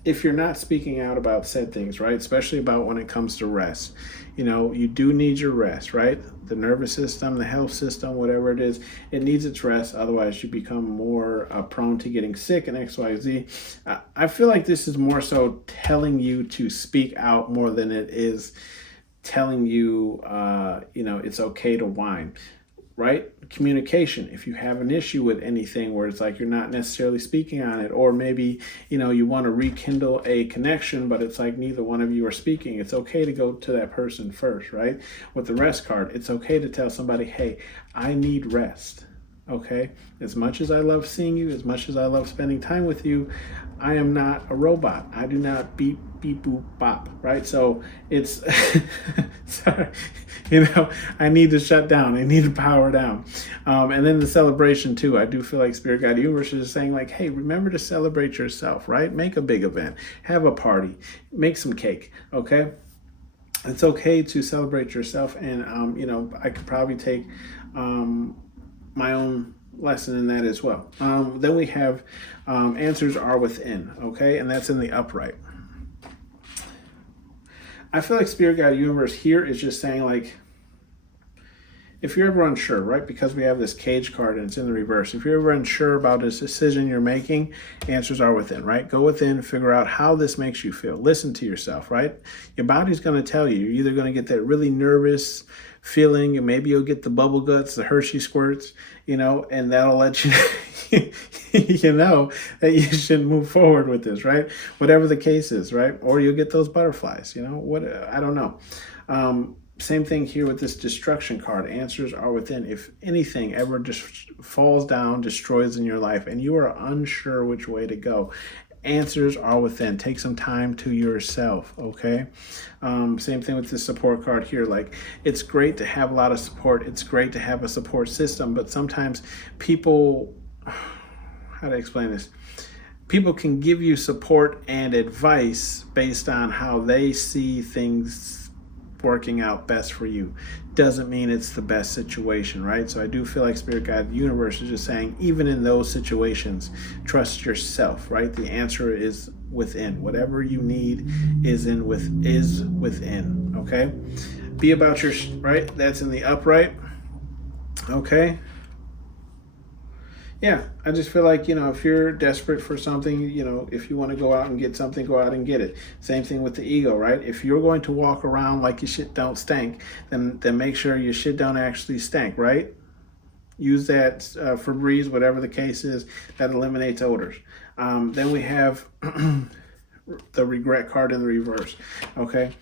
if you're not speaking out about said things, right, especially about when it comes to rest, you do need your rest, right? The nervous system, the health system, whatever it is, it needs its rest. Otherwise, you become more prone to getting sick and XYZ. I feel like this is more so telling you to speak out more than it is telling you, it's okay to whine. Right? Communication. If you have an issue with anything where it's like you're not necessarily speaking on it, or maybe, you want to rekindle a connection, but it's like neither one of you are speaking, it's okay to go to that person first, right? With the rest card, it's okay to tell somebody, hey, I need rest. Okay? As much as I love seeing you, as much as I love spending time with you, I am not a robot. I do not beep, beep, boop, bop, right? So it's, sorry, I need to shut down. I need to power down. And then the celebration too. I do feel like Spirit Guide Universe is saying, like, hey, remember to celebrate yourself, right? Make a big event, have a party, make some cake, okay? It's okay to celebrate yourself. And, I could probably take my own lesson in that as well. Then we have answers are within, okay? And that's in the upright. I feel like Spirit Guide Universe here is just saying, like, if you're ever unsure, right, because we have this cage card and it's in the reverse, if you're ever unsure about this decision you're making, answers are within, right? Go within, figure out how this makes you feel. Listen to yourself, right? Your body's going to tell you. You're either going to get that really nervous feeling, and maybe you'll get the bubble guts, the Hershey squirts, you know, and that'll let you you know that you should move forward with this, right? Whatever the case is, right? Or you'll get those butterflies, you know, what, I don't know. Same thing here with this destruction card. Answers are within. If anything ever just falls down, destroys in your life, and you are unsure which way to go, answers are within. Take some time to yourself, okay? Same thing with this support card here. Like, it's great to have a lot of support. It's great to have a support system, but sometimes people, how to explain this? People can give you support and advice based on how they see things working out best for you. Doesn't mean it's the best situation, right? So I do feel like Spirit Guide Universe is just saying, even in those situations, trust yourself, right? The answer is within. Whatever you need is within, okay? Be about your, right? That's in the upright, okay? Yeah, I just feel like, you know, if you're desperate for something, you know, if you want to go out and get something, go out and get it. Same thing with the ego, right? If you're going to walk around like your shit don't stink, then make sure your shit don't actually stink, right? Use that Febreze, whatever the case is, that eliminates odors. Then we have the regret card in the reverse, okay?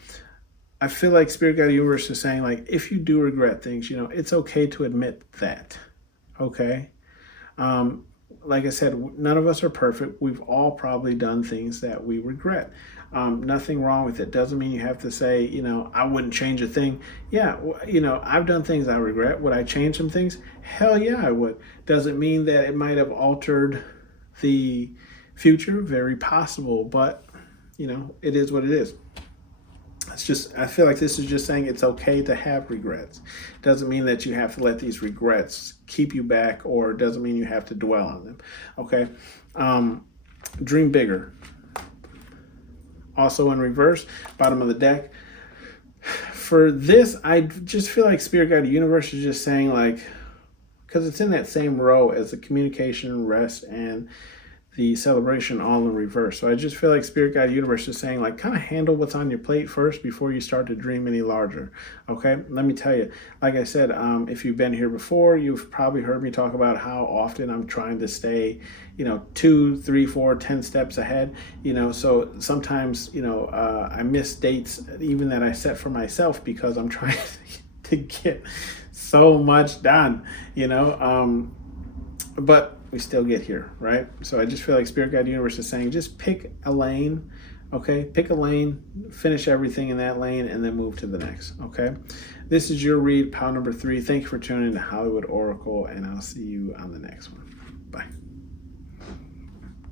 I feel like Spirit Guide Universe is saying, like, if you do regret things, you know, it's okay to admit that, okay? Like I said, none of us are perfect. We've all probably done things that we regret. Nothing wrong with it. Doesn't mean you have to say, you know, I wouldn't change a thing. Yeah, you know, I've done things I regret. Would I change some things? Hell yeah, I would. Doesn't mean that it might have altered the future. Very possible, but, you know, it is what it is. It's just, I feel like this is just saying it's okay to have regrets. Doesn't mean that you have to let these regrets keep you back, or doesn't mean you have to dwell on them. Okay. Dream bigger. Also in reverse, bottom of the deck. For this, I just feel like Spirit Guide Universe is just saying, like, because it's in that same row as the communication, rest, and the celebration, all in reverse. So I just feel like Spirit Guide Universe is saying, like, kind of handle what's on your plate first before you start to dream any larger. Okay, let me tell you, like I said, if you've been here before, you've probably heard me talk about how often I'm trying to stay, you know, 2, 3, 4, 10 steps ahead, you know. So sometimes, you know, I miss dates even that I set for myself because I'm trying to get so much done, you know. But we still get here, right? So I just feel like Spirit Guide Universe is saying, just pick a lane, okay? Pick a lane, finish everything in that lane, and then move to the next, okay? This is your read, pile number 3. Thank you for tuning in to Hollywood Oracle, and I'll see you on the next one. Bye.